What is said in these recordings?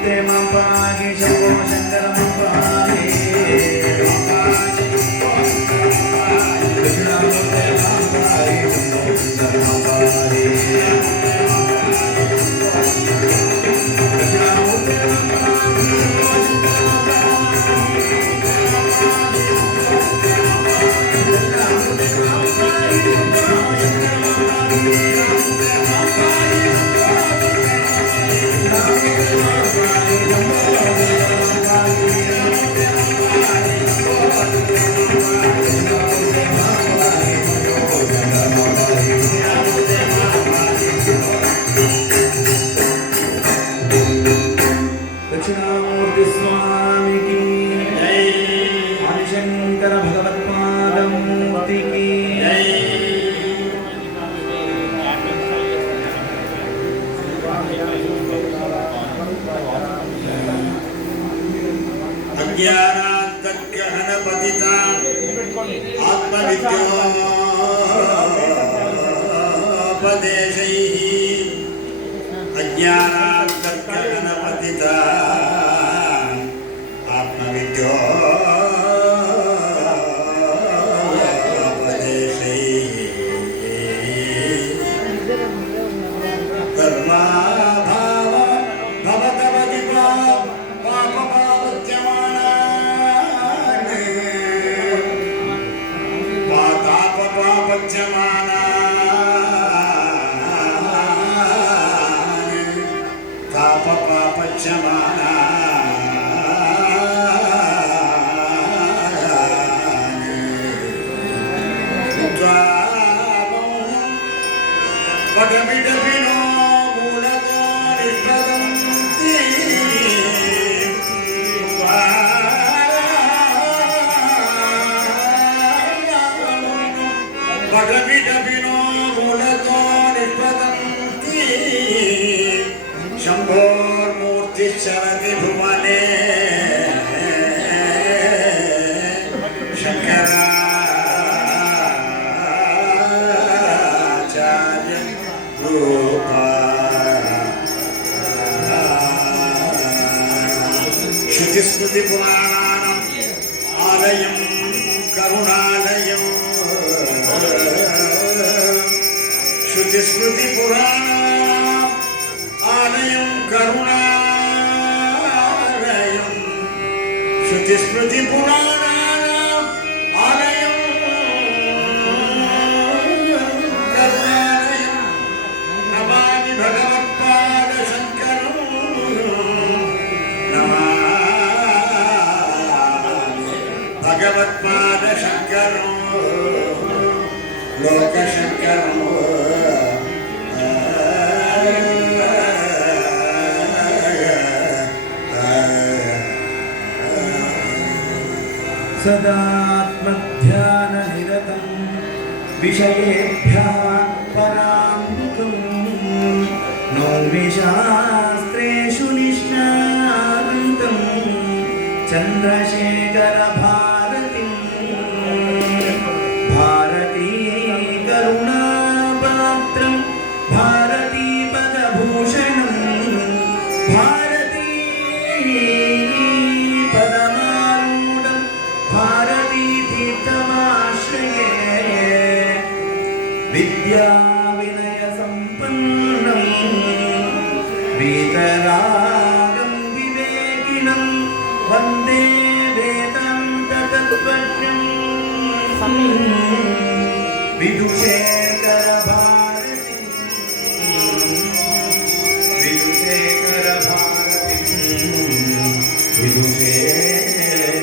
दक्षिणामूर्ते मां पाहि शम्भो शङ्कर मां पाहि दक्षिणामूर्ते मां पाहि शम्भो शङ्कर मां पाहि दक्षिणामूर्ते मां दक्षिणामूर्ति स्वामी की जय, आदिशंकर भगवत्पादं की जय। अज्ञानान्तर्गहनपतिता आत्मविद्योपदेशैः अज्ञानान्तर्गहनपतिता शरदि भुवने शंकराचार्य रूपा श्रुतिस्मृति पुराणानाम् आलयं करुणालयं श्रुतिस्मृति पुराणानाम् आलयं करुणालयं श्रुतिस्मृति पुराणानाम् आलयं करुणालयं नमामि भगवत्पाद शंकरं नमामि भगवत्पाद शंकरं लोकशंकरं सदात्मध्याननिरतं विषयेभ्यः परामृतं नौमि शास्त्रेषु निष्णातं चन्द्रशेखरभारतीं भारती करुणापात्रं भारतीपदभूषणं भारती विद्या विनय संपन्नं वीतरागं विवेकिनं वन्दे वेदान्त तत्त्वज्ञं विदुशेखर भारतीं विदुशेखर भारतीं विदुशेखर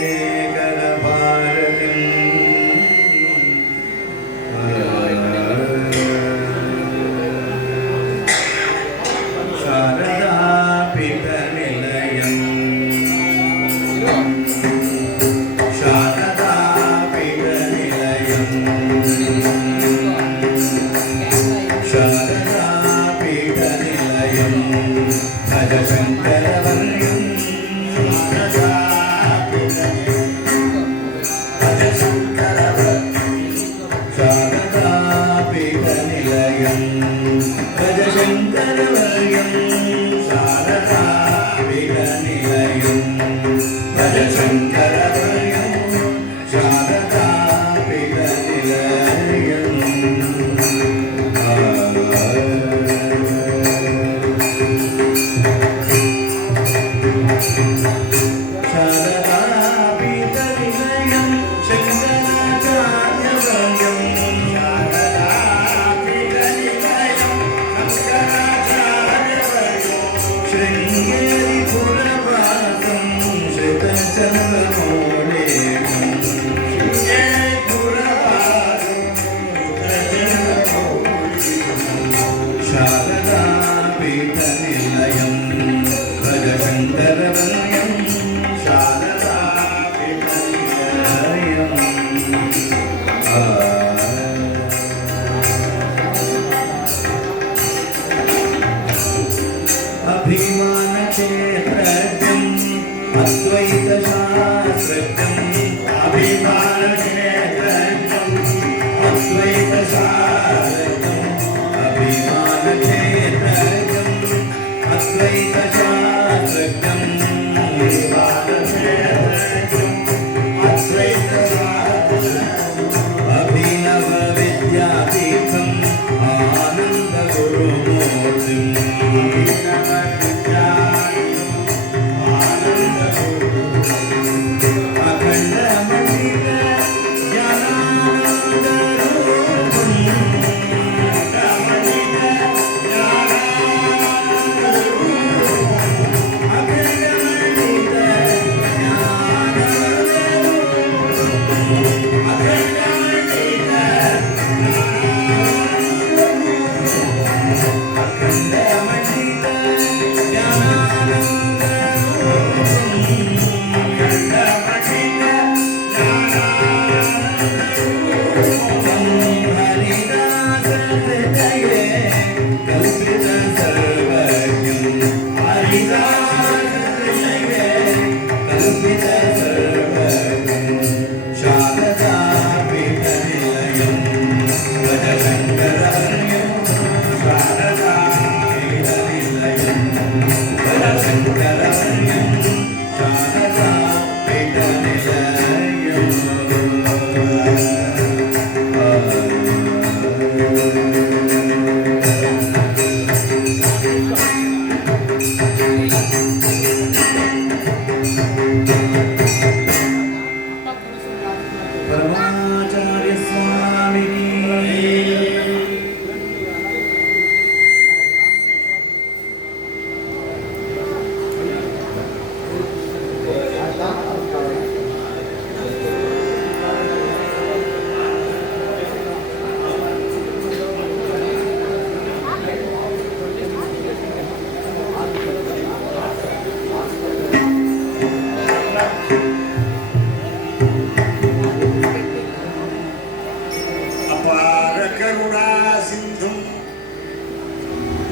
भारतीं शारदा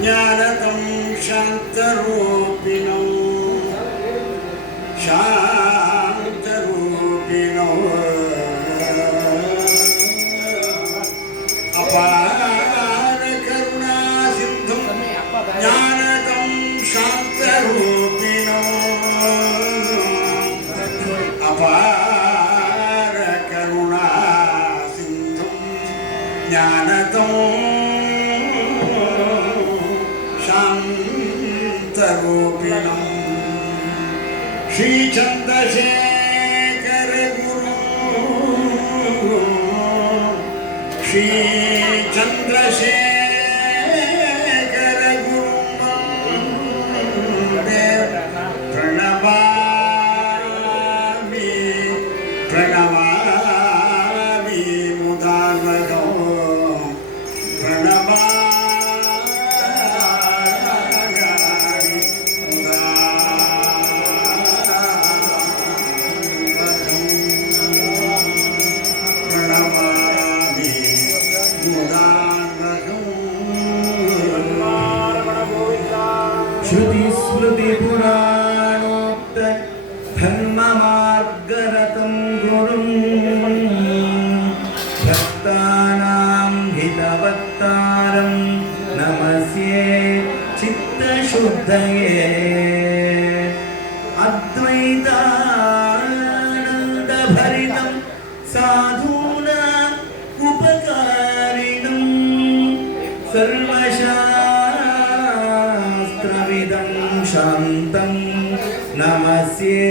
ज्ञानदं शान्तरूपिणो शान्तरूपिणो अपार करुणा सिन्धुं ज्ञानदं शान्तरूपिणो अपार करुणा सिन्धुं ज्ञानदं शान्तरूपिणं श्री चन्द्रशेखर गुरु श्री चन्द्रशेखर गुरु प्रणमामि प्रणमामि मुदान्वगो श्रुति स्मृति पुराणोक्त धर्म मार्गरतं गुरुं भक्तानां हितवत्तारं नमस्ये चित्तशुद्धये अद्वैतानन्द रसभरितं साधूनाम् उपकारिणं सर्वशास्त्रविदं शान्तं नमस्ये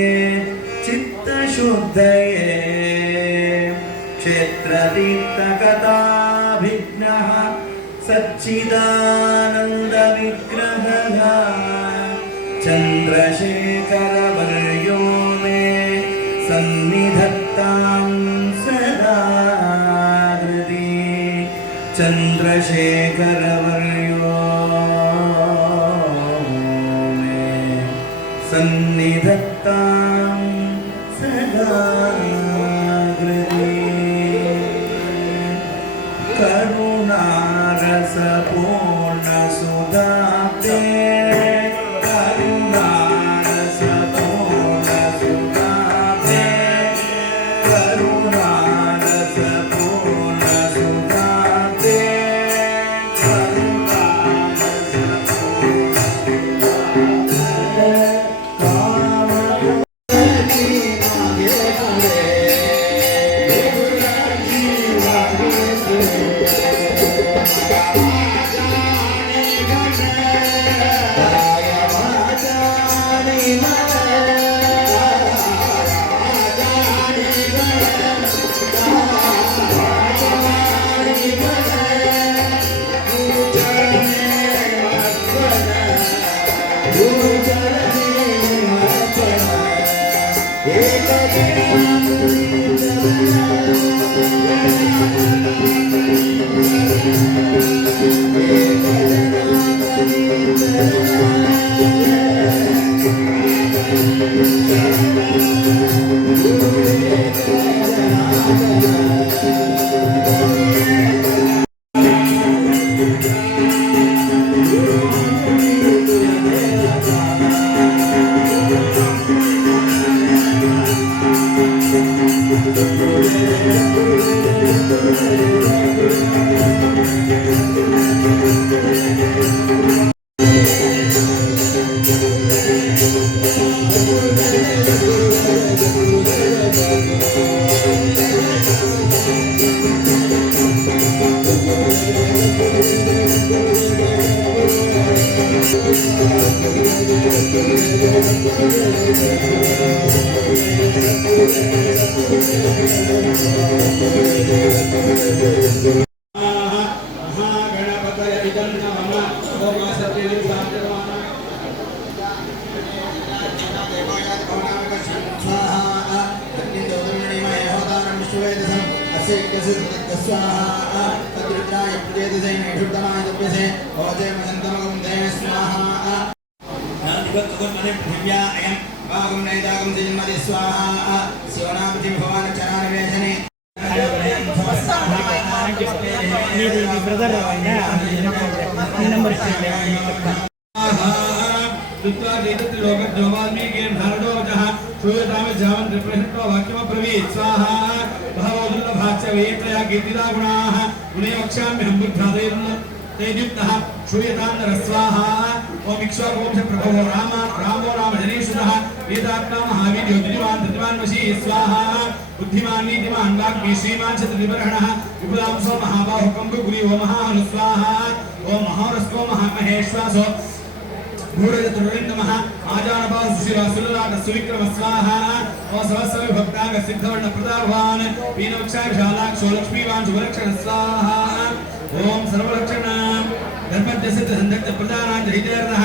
चित्तशुद्धये क्षेत्रतीर्थकथाभिज्ञः सच्चिदानन्दविग्रहः चन्द्रशेखरवर्यो मे सन्निधत्तां सदा हृदि चन्द्रशेखरवर्यो मे सन्निधत्तां सदा हृदि करुणारसपूर्णसुधाब्दे बुद्धिमान नीतिमान वाग्मी श्रीमान छत्रनिबर्हणः विपुलांसो महाबाहो कंबुगुरी ओम महानु स्वाहा ओम महारस्को महामहेश्वासो भूरजतुरिं नमः आजानपास शिवासुललाट सुविक्रम स्वाहा ओम सहस्र भक्तांग सिद्धवर्ण प्रदाभवान पीनोक्षाय विशालाक्षो लक्ष्मीवान सुवरक्षण स्वाहा ओम सर्वलक्षण धर्मज्ञसिद्ध संदग्ध प्रदानां हृदयर्नः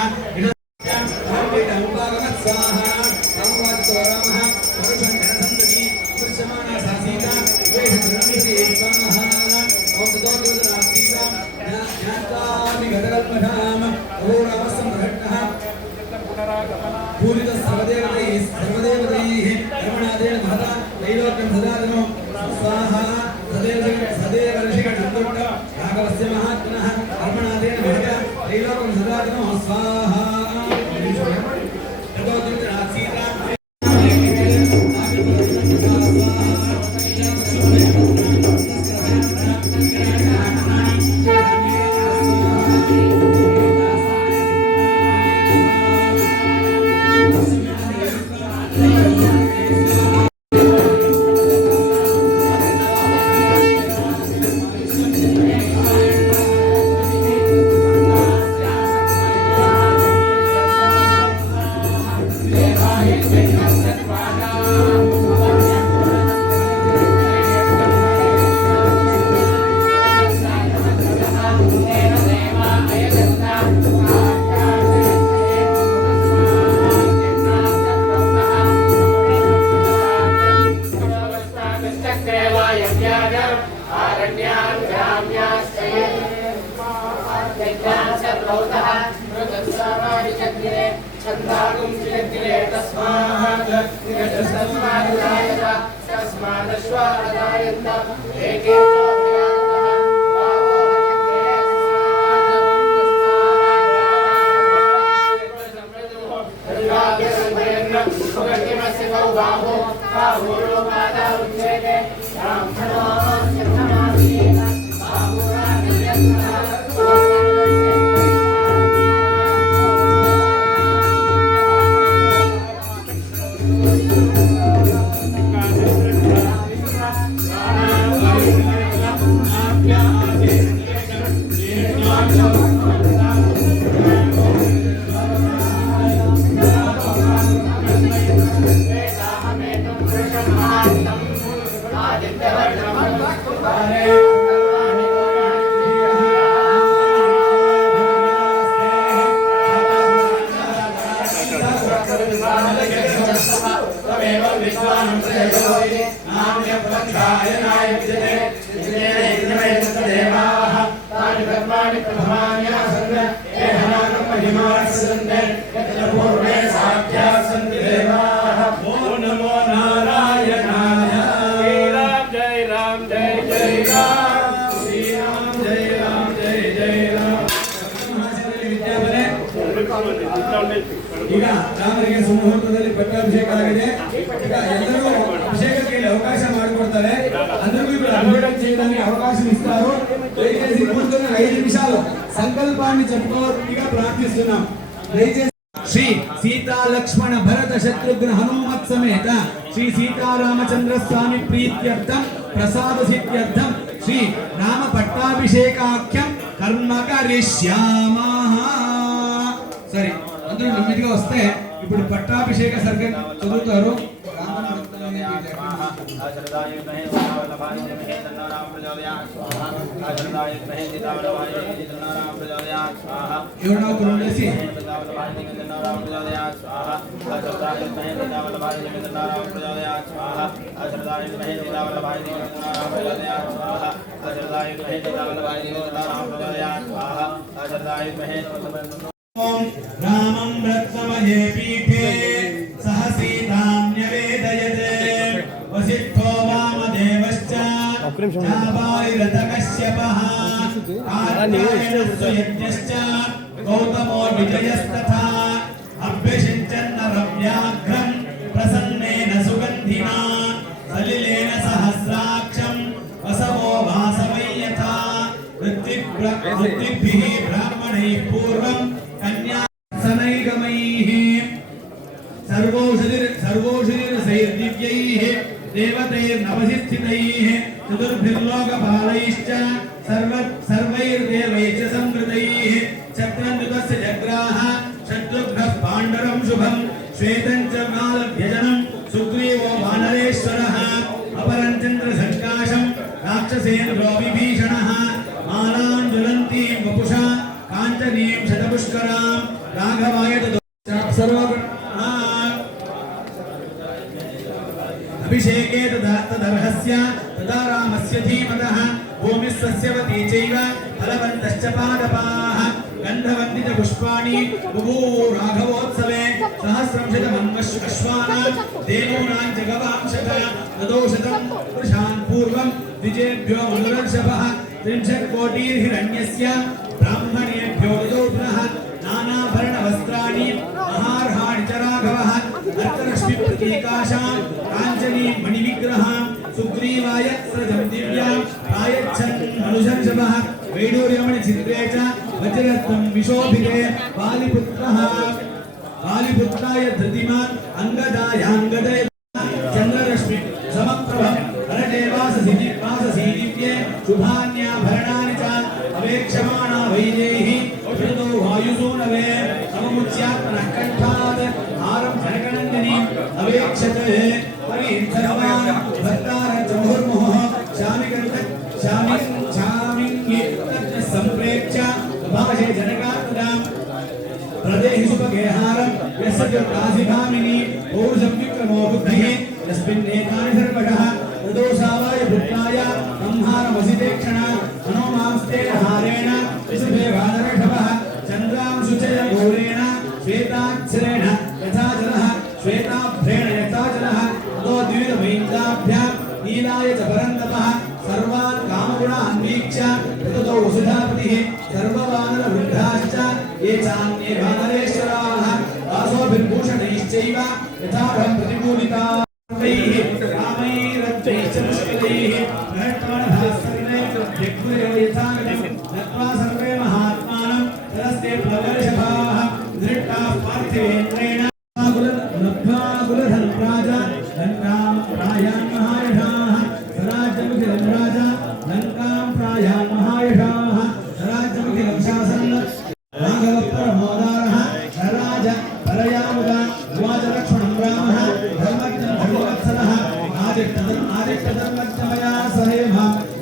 ಈಗ ರಾಮರಿಗೆ ಸುಮುಹೂರ್ತದಲ್ಲಿ ಪಟ್ಟಾಭಿಷೇಕ ಆಗಿದೆ. ಈಗ ಎಲ್ಲರೂ ಅಭಿಷೇಕಕ್ಕೆ ಅವಕಾಶ ಮಾಡಿಕೊಡ್ತಾರೆ. అందరికీ ఇప్పుడు అభిషేకం చేయడానికి అవకాశం ఇస్తారు. దయచేసి ముందున్న 5 నిమిషాలు సంకల్పాన్ని చెప్పుకోవాలిగా ప్రార్థిస్తున్నాం. దయచేసి శ్రీ సీతా లక్ష్మణ భరత శత్రుఘ్న హనుమత్ సమేత శ్రీ సీతారామచంద్ర స్వామి ప్రీత్యర్థం ప్రసాద సిద్ధ్యర్థం శ్రీ రామ పట్టాభిషేకాఖ్యం కర్మ కరిష్యామః. సరే అందరూ నెమ్మదిగా వస్తే ఇప్పుడు పట్టాభిషేక సర్గం చదువుతారు. ఎవరైనా ఒకరు ఉండేసి రామం రత్నమయే పీఠే సహ సీతాం న్యవేదయతే వసిష్ఠో వామదేవశ్చ జాబాలిరథ కశ్యపః ఆర్యాయణస్సు యజ్ఞశ్చ గౌతమో విజయస్తథా అభ్యషించన్న రవ్యాఘ్రం ప్రసన్నేన సుగంధినా సలిలేన సహస్రాక్షం వసవో వాసవయ్యథా వృత్తిభిః బ్రాహ్మణైః పూర్వం కన్యా సనైగమైః సర్వోషధిర్దివ్యైః దేవతైర్నవసిస్థితైః చతుర్భిర్లోకపాలైశ్చ సర్వైర్దేవైశ్చ సంవృతైః చక్రన్యుతస్య జగ్రాహ శత్రుఘ్నః పాండరం శుభం శ్వేతం చ మాలభ్యజనం సుగ్రీవో వానరేశ్వరః అపరం చంద్ర సంకాశం రాక్షసేంద్రో విభీషణః మాలాం జ్వలంతీం వపుషా కాంచనీం శతపుష్కరాం రాఘవాయ అభిషేకే తదర్హస్య తదా రామస్య ధీమతః భూమిః సస్యవతీ చైవ ఫలవంతశ్చ పాదపాః గంధవంతి చ పుష్పాణి బభూవు రాఘవోత్సవే సహస్రం శతమన్వశ్వానాం దేవూనాం చ గవాంశత తదోషతం పురుషాన్ పూర్వం ద్విజేభ్యో మనురర్షభః 30 కోటిర్హిరణ్యస్య బ్రాహ్మణేభ్యో దదో పునః నానాభరణవస్త్రాణి మహార్హాణి చ రాఘవః అర్కరశ్మి ప్రతీకాశాం కాంచనీ మణివిగ్రహాం సుగ్రీవాయ స్రజం దివ్యాం ప్రాయచ్చన్ మనుషర్షభః వైడూర్యమణి చిత్రే చ వజ్రరత్నం విశోభితే బాలిపుత్రాయ ధృతిమాన్ అంగదాయాంగదయ చంద్రరశ్మి సమప్రభం హరదేవాససి దివ్యే శుభాన్యాభరణాని చ అవేక్షమాణా వైదేహి ఔషధో వాయుసూనవే సమముచ్యాత్మనః కంఠాత్ హారం జనకనందిని అవేక్షతే పరిధర్మాన్ భక్తారం చ ముహుర్ముహుః శామింగిత్తత్ సంప్రేక్ష్య భాషే జనకాత్మదాం ప్రదేహి సుభగేహారం యస్య కాశిభామిని పౌరుషం విక్రమో బుద్ధిః యస్మిన్నేతాని సర్వశః తదోషావాయ పుత్రాయ సంహారమసితేక్షణ మనోమాంస్తేన హారేణ విశుభే వానరషభః చంద్రాంశుచయ గౌరేణ శ్వేతాక్షరేణ యథా జలః శ్వేతాభ్రేణ యథా జలః తదో ద్విధమైందాభ్యాం नीलाय च परन्तपः सर्वान् कामगुणान् वीक्ष्य ततो वसुधापतिः सर्ववानरवृद्धाश्च ये चान्ये वानरेश्वराः वासोभिर्भूषणैश्चैव यथाभं प्रतिकूलिताः रामैरद्वैश्च पुष्पैः बृहत्कमलभास्करैः यज्ञयो यथागतं नत्वा सर्वे महात्मानं तदस्ते प्लवऋषभाः धृष्टाः पार्थिवेन्द्रेण नभ्वाकुलधनराजा लङ्कां प्रायान् महायशाः स्वराज्यमुखिलं राजा लङ्कां प्रायान् महायशाः स्वराज्यमुखिलं शासन् राघवपरमोदारः राज परयामुदा द्वादलक्ष्मणं रामः धर्मज्ञं धर्मवत्सलः आदिष्टधर्मज्ञमया सहेम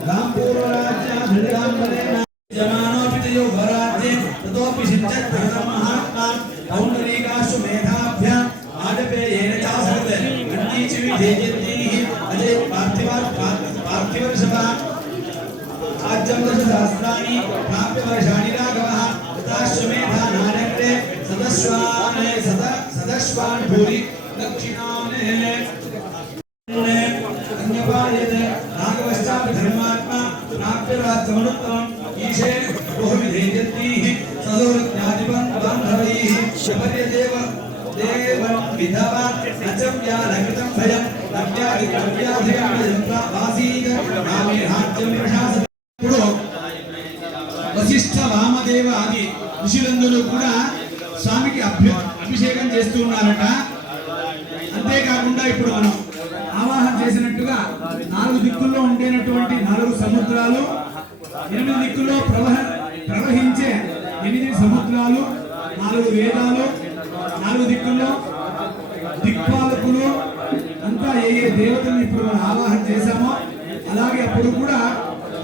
रामपूर्वराज्याधिराम्बरेण जमानोऽपि च योगराज्ये ततोऽपि सिञ्चद्भरतमहात्मा पौण्डरीकाशु मेधाभ्याम् आडपेयेन चासरत् अन्नीचिविधेयद्दीः अजय पार्थिवर्षभः राज्यं दशसहस्राणि प्राप्य वर्षाणि राघवः तथाश्वमेधा नानक्रे सदश्वान् भूरि दक्षिणाने अन्यपायते राघवश्चापि धर्मात्मा प्राप्य राज्यमनुत्तमम् ईशे बहुविधेयद्दीः सदोरज्ञाधिपं बान्धवैः शबर्यदेव देवं विधवा अचम्या लकृतं भयं नव्याधिकव्याधिकवासीत नामे राज्यं प्रशासति ఇప్పుడు వశిష్ఠ వామదేవ ఆది ఋషులందరూ కూడా స్వామికి అభిషేకం చేస్తూ ఉన్నారట. అంతేకాకుండా ఇప్పుడు మనం ఆవాహన చేసినట్టుగా 4 దిక్కుల్లో ఉండేటటువంటి 4 సముద్రాలు 8 దిక్కుల్లో ప్రవహించే 8 సముద్రాలు 4 వేదాలు 4 దిక్కుల్లో దిక్పాలకులు అంతా ఏ దేవతల్ని ఇప్పుడు మనం ఆవాహన చేశామో అలాగే అప్పుడు కూడా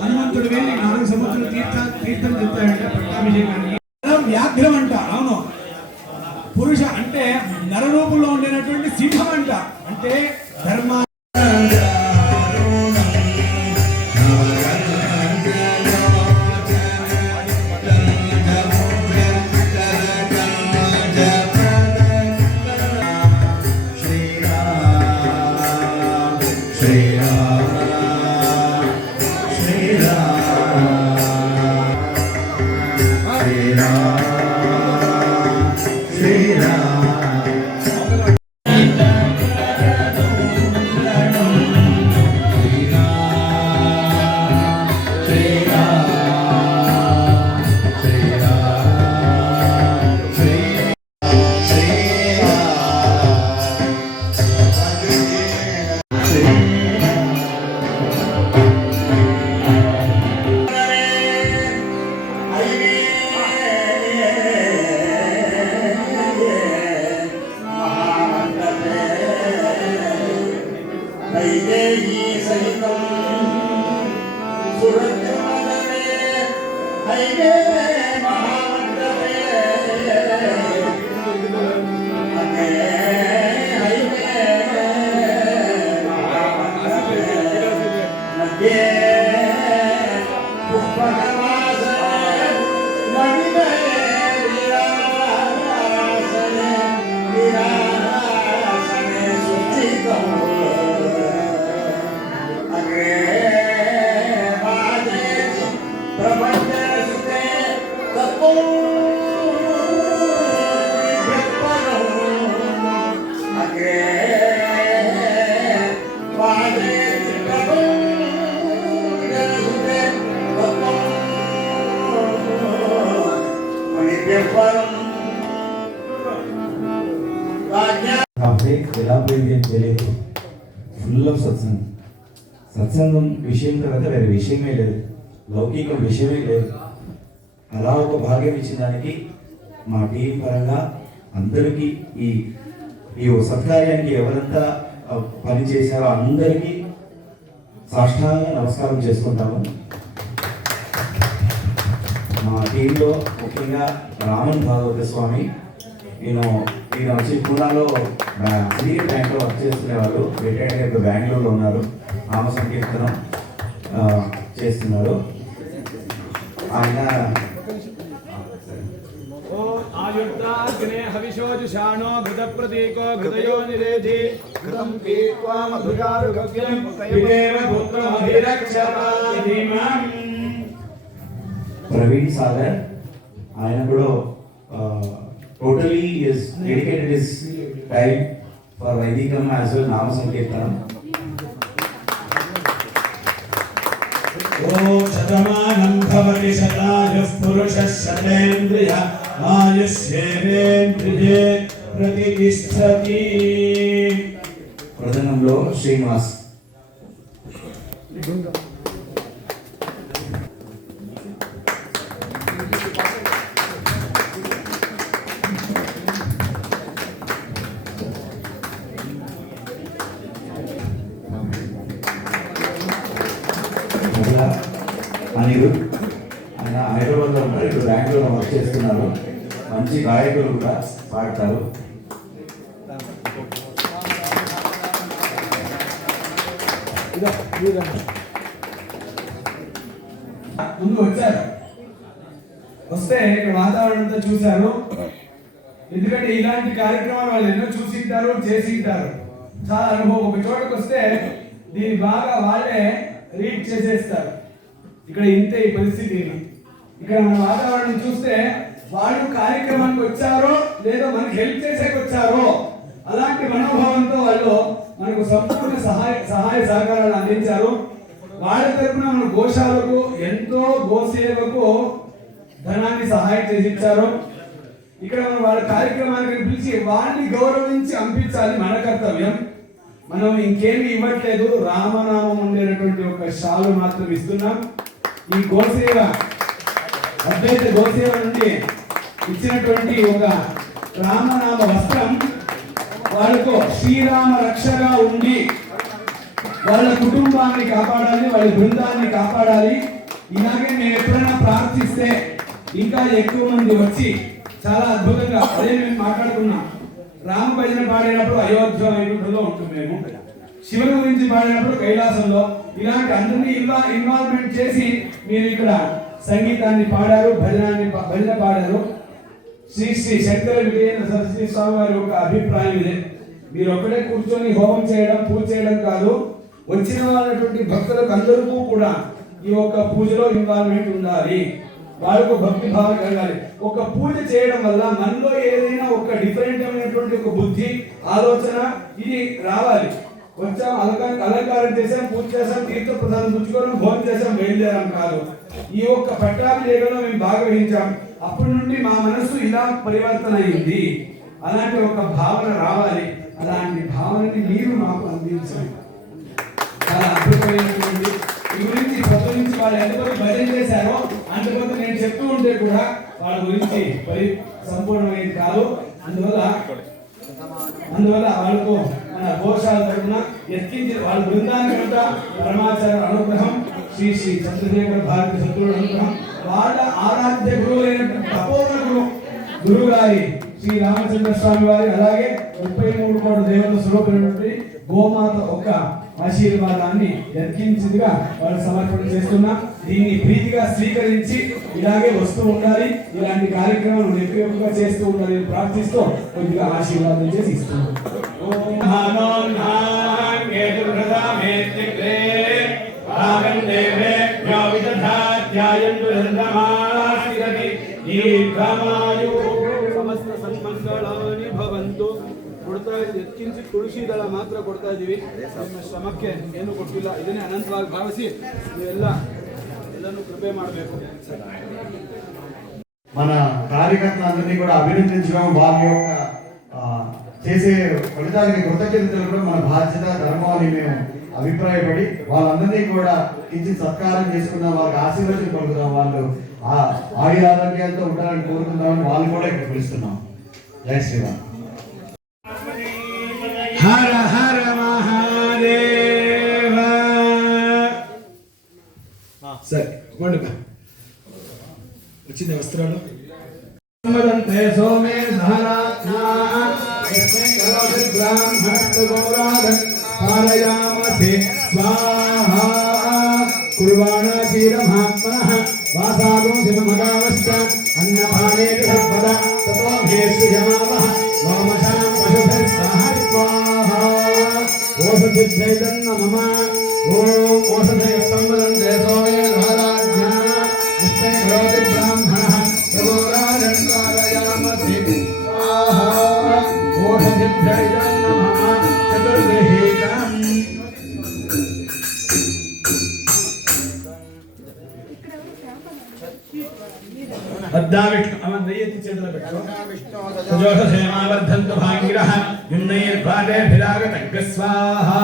హనుమంతుడు వెళ్ళి 4 సముద్రాలు తీర్థం చెప్తాడంట పట్టాభిషేకానికి. వ్యాఘ్రం అంట. అవును, పురుష అంటే నర రూపంలో ఉండేటటువంటి సింహం అంట. అంటే ధర్మ ఎలా ప్రేమించడం తెలియదు. ఫుల్ ఆఫ్ సత్సంగం విషయం తర్వాత వేరే విషయమే లేదు, లౌకిక విషయమే లేదు. అలా ఒక భాగ్యం ఇచ్చిన దానికి మా టీం పరంగా అందరికీ ఈ సత్కార్యానికి ఎవరంతా పని చేశారో అందరికీ సాష్టాంగ నమస్కారం చేసుకుంటాము. మా టీంలో ముఖ్యంగా రామన్ భాగవత స్వామి, ఈయన వచ్చి పూనాలో శ్రీగిరి బ్యాంక్లో వర్క్ చేస్తున్నవారు, రిటైర్డ్ గా ఇప్పుడు బెంగళూరులో ఉన్నారు. నామ సంకీర్తనం చేస్తున్నారు. ఆయన अग्ने हविषोजुषाणो घृतप्रतीको घृतयो निरेधि घृतं पीत्वा मधुजारुगव्यं पिबेव पुत्रमभिरक्षताधिमाम् ప్రవీణ్ సాగర్ ఆయన కూడా totally is dedicated his time for వైదికం యాజ్ వెల్ నామ సంకీర్తనం. ఓం శతమానం భవతి శతాయుః పురుషः శతేంద్రియः ఆయుష్యేంద్రియే ప్రతిష్టతి. ప్రధానంలో శ్రీనివాస్. అనిరుద్ ఆయన హైదరాబాద్లో ఉన్నారు, ఇప్పుడు బెంగళూరులో వర్క్ చేస్తున్నారు. మంచి గాయకులు కూడా పాడతారు. ముందు వచ్చారు, వస్తే ఇక్కడ వాతావరణంతో చూశారు. ఎందుకంటే ఇలాంటి కార్యక్రమాలు వాళ్ళు ఎన్నో చూసింటారు, చేసింటారు, చాలా అనుభవం. ఒక చోటకు వస్తే దీన్ని బాగా వాళ్ళే రీడ్ చేసేస్తారు. ఇక్కడ ఇంతే ఈ పరిస్థితి. ఇక్కడ మన వాతావరణం చూస్తే వాళ్ళు కార్యక్రమానికి వచ్చారో లేదో మనకి హెల్ప్ చేసేకి వచ్చారో అలాంటి మనోభావంతో వాళ్ళు మనకు సంపూర్ణ సహాయ సహకారాలు అందించారు. వాళ్ళ తరపున మన గోశాలకు ఎంతో గోసేవకు ధనాన్ని సహాయం చేసి ఇచ్చారు. ఇక్కడ మనం వాళ్ళ కార్యక్రమానికి పిలిచి వాళ్ళని గౌరవించి పంపించాలి మన కర్తవ్యం. మనం ఇంకేమి ఇవ్వట్లేదు, రామనామం ఉండేటటువంటి ఒక షాలు మాత్రం ఇస్తున్నాం. ఈ గోసేవ అద్వైత గోసేవ నుండి ఇచ్చినటువంటి ఒక రామనామ వస్త్రం వాళ్ళకు శ్రీరామ రక్షగా ఉండి వాళ్ళ కుటుంబాన్ని కాపాడాలి, వాళ్ళ బృందాన్ని కాపాడాలి. ఇలాగే మేము ఎప్పుడైనా ప్రార్థిస్తే ఇంకా ఎక్కువ మంది వచ్చి చాలా అద్భుతంగా అదే మేము మాట్లాడుకున్నాం. రామ భజన పాడేటప్పుడు అయోధ్య వైకుంఠంలో ఉంటుంది, మేము శివుని గురించి పాడేటప్పుడు కైలాసంలో. ఇలాంటి అందరినీ ఇన్వాల్వ్మెంట్ చేసి మీరు ఇక్కడ సంగీతాన్ని పాడారు, భజన పాడారు. శ్రీ శ్రీ శంకర విజయేంద్ర సరస్వతి స్వామి వారి ఒక అభిప్రాయం ఇదే, మీరు ఒక్కడే కూర్చొని హోమం చేయడం, పూజ చేయడం కాదు, వచ్చిన వాళ్ళటువంటి భక్తులకు అందరికీ కూడా ఈ ఒక్క పూజలో ఇన్వాల్వ్మెంట్ ఉండాలి, వాళ్ళకు భక్తి భావం కలగాలి. ఒక పూజ చేయడం వల్ల మనలో ఏదైనా ఒక డిఫరెంట్ అయినటువంటి ఒక బుద్ధి, ఆలోచన ఇది రావాలి. వచ్చాం, అలంకారం చేసాం, పూజ చేసాం, తీర్థ ప్రసాదం పుచ్చుకోవడం, భోజనం చేసాం, బయలుదేరాం కాదు. ఈ ఒక్క పట్టాభిషేకంలో మేము భాగవహించాం. అప్పటి నుండి మా మనసు ఇలా పరివర్తన అయింది. అలాంటి ఒక భావన రావాలి. అలాంటి భావనని మీరు మాకు అందించండి. చాలా అద్భుతమైనటువంటి ఈ గురించి పొద్దు నుంచి వాళ్ళు ఎంతమంది భజన చేశారో అంతమంది నేను చెప్తూ ఉంటే కూడా వాళ్ళ గురించి సంపూర్ణమైనది కాదు. అందువల్ల వాళ్ళకు మన గోశాల తరఫున ఎత్తించి వాళ్ళ బృందానికి అంతా పరమాచార్య అనుగ్రహం, శ్రీ శ్రీ చంద్రశేఖర భారతి శత్రువుల అనుగ్రహం, వాళ్ళ ఆరాధ్య గురువు అయినటువంటి తపోవన గురువు గారి శ్రీ రామచంద్ర స్వామి వారి, అలాగే 33 కోట్ల దేవత స్వరూపమైనటువంటి గోమాత ఒక ఆశీర్వాదాన్ని ఎత్తించిందిగా వాళ్ళు సమర్పణ చేస్తున్నా. దీన్ని ప్రీతిగా స్వీకరించి ఇలాగే వస్తూ ఉండాలి. ఇలాంటి కార్యక్రమాలు ఎక్కువగా చేస్తూ ఉండాలి ప్రార్థిస్తూ కొద్దిగా ఆశీర్వాదం చేసి ఇస్తున్నాం. ಸಮಸ್ತ ಸನ್ಮಂಗಳಾನಿ ಭವಂತು. ಕೊಡ್ತಾ ಎತ್ಕಿಂಚಿ ತುಳಸಿ ದಳ ಮಾತ್ರ ಕೊಡ್ತಾ ಇದೀವಿ, ನಿಮ್ಮ ಶ್ರಮಕ್ಕೆ ಏನು ಕೊಟ್ಟಿಲ್ಲ. ಇದನ್ನೇ ಅನಂತವಾಗಿ ಭಾವಿಸಿ ಎಲ್ಲನೂ ಕೃಪೆ ಮಾಡಬೇಕು. మన కార్యకర్తలందరినీ కూడా అభినందించడం, వాళ్ళ యొక్క చేసే ఫలితానికి కృతజ్ఞత తెలపడం మన బాధ్యత, ధర్మం అని మేము అభిప్రాయపడి వాళ్ళందరినీ కూడా కించి సత్కారం చేసుకున్నాం, వాళ్ళకి ఆశీర్వచనం పలుకుతాం. వాళ్ళు ఆయుర ఆరోగ్యాలతో ఉండాలని కోరుకుందామని వాళ్ళు కూడా ఇక్కడ పిలుస్తున్నాం. జై శ్రీరామ్. హర హర మహాదేవ. సరే వచ్చింది వస్త్రాలు. సోమే బ్రాహ్మణామసి స్వాహా కుర్వాణ క్షీరమహాత్మనః వాసాగో దిమగావశ్చ అన్నపానే సర్వదా తతో భేషు జమావః లోమశాం పశుభిః సహ స్వాహా ఓషధిభ్యేదన్న మమ ఓం ఓషధయ సంవదం దేశోమే మహారాజ్ఞా ముక్తే కరోతి బ్రాహ్మణః తమోరాజం కారయామసి స్వాహా ఓషధిభ్యేదన్న మమ చతుర్గృహీకం అద్దావిష్ణు అమందయతి చేతుల పెట్టు సుజోష సేమావర్ధంతు భాంగిరః యున్నైర్పాదే భిరాగతగ్గ స్వాహా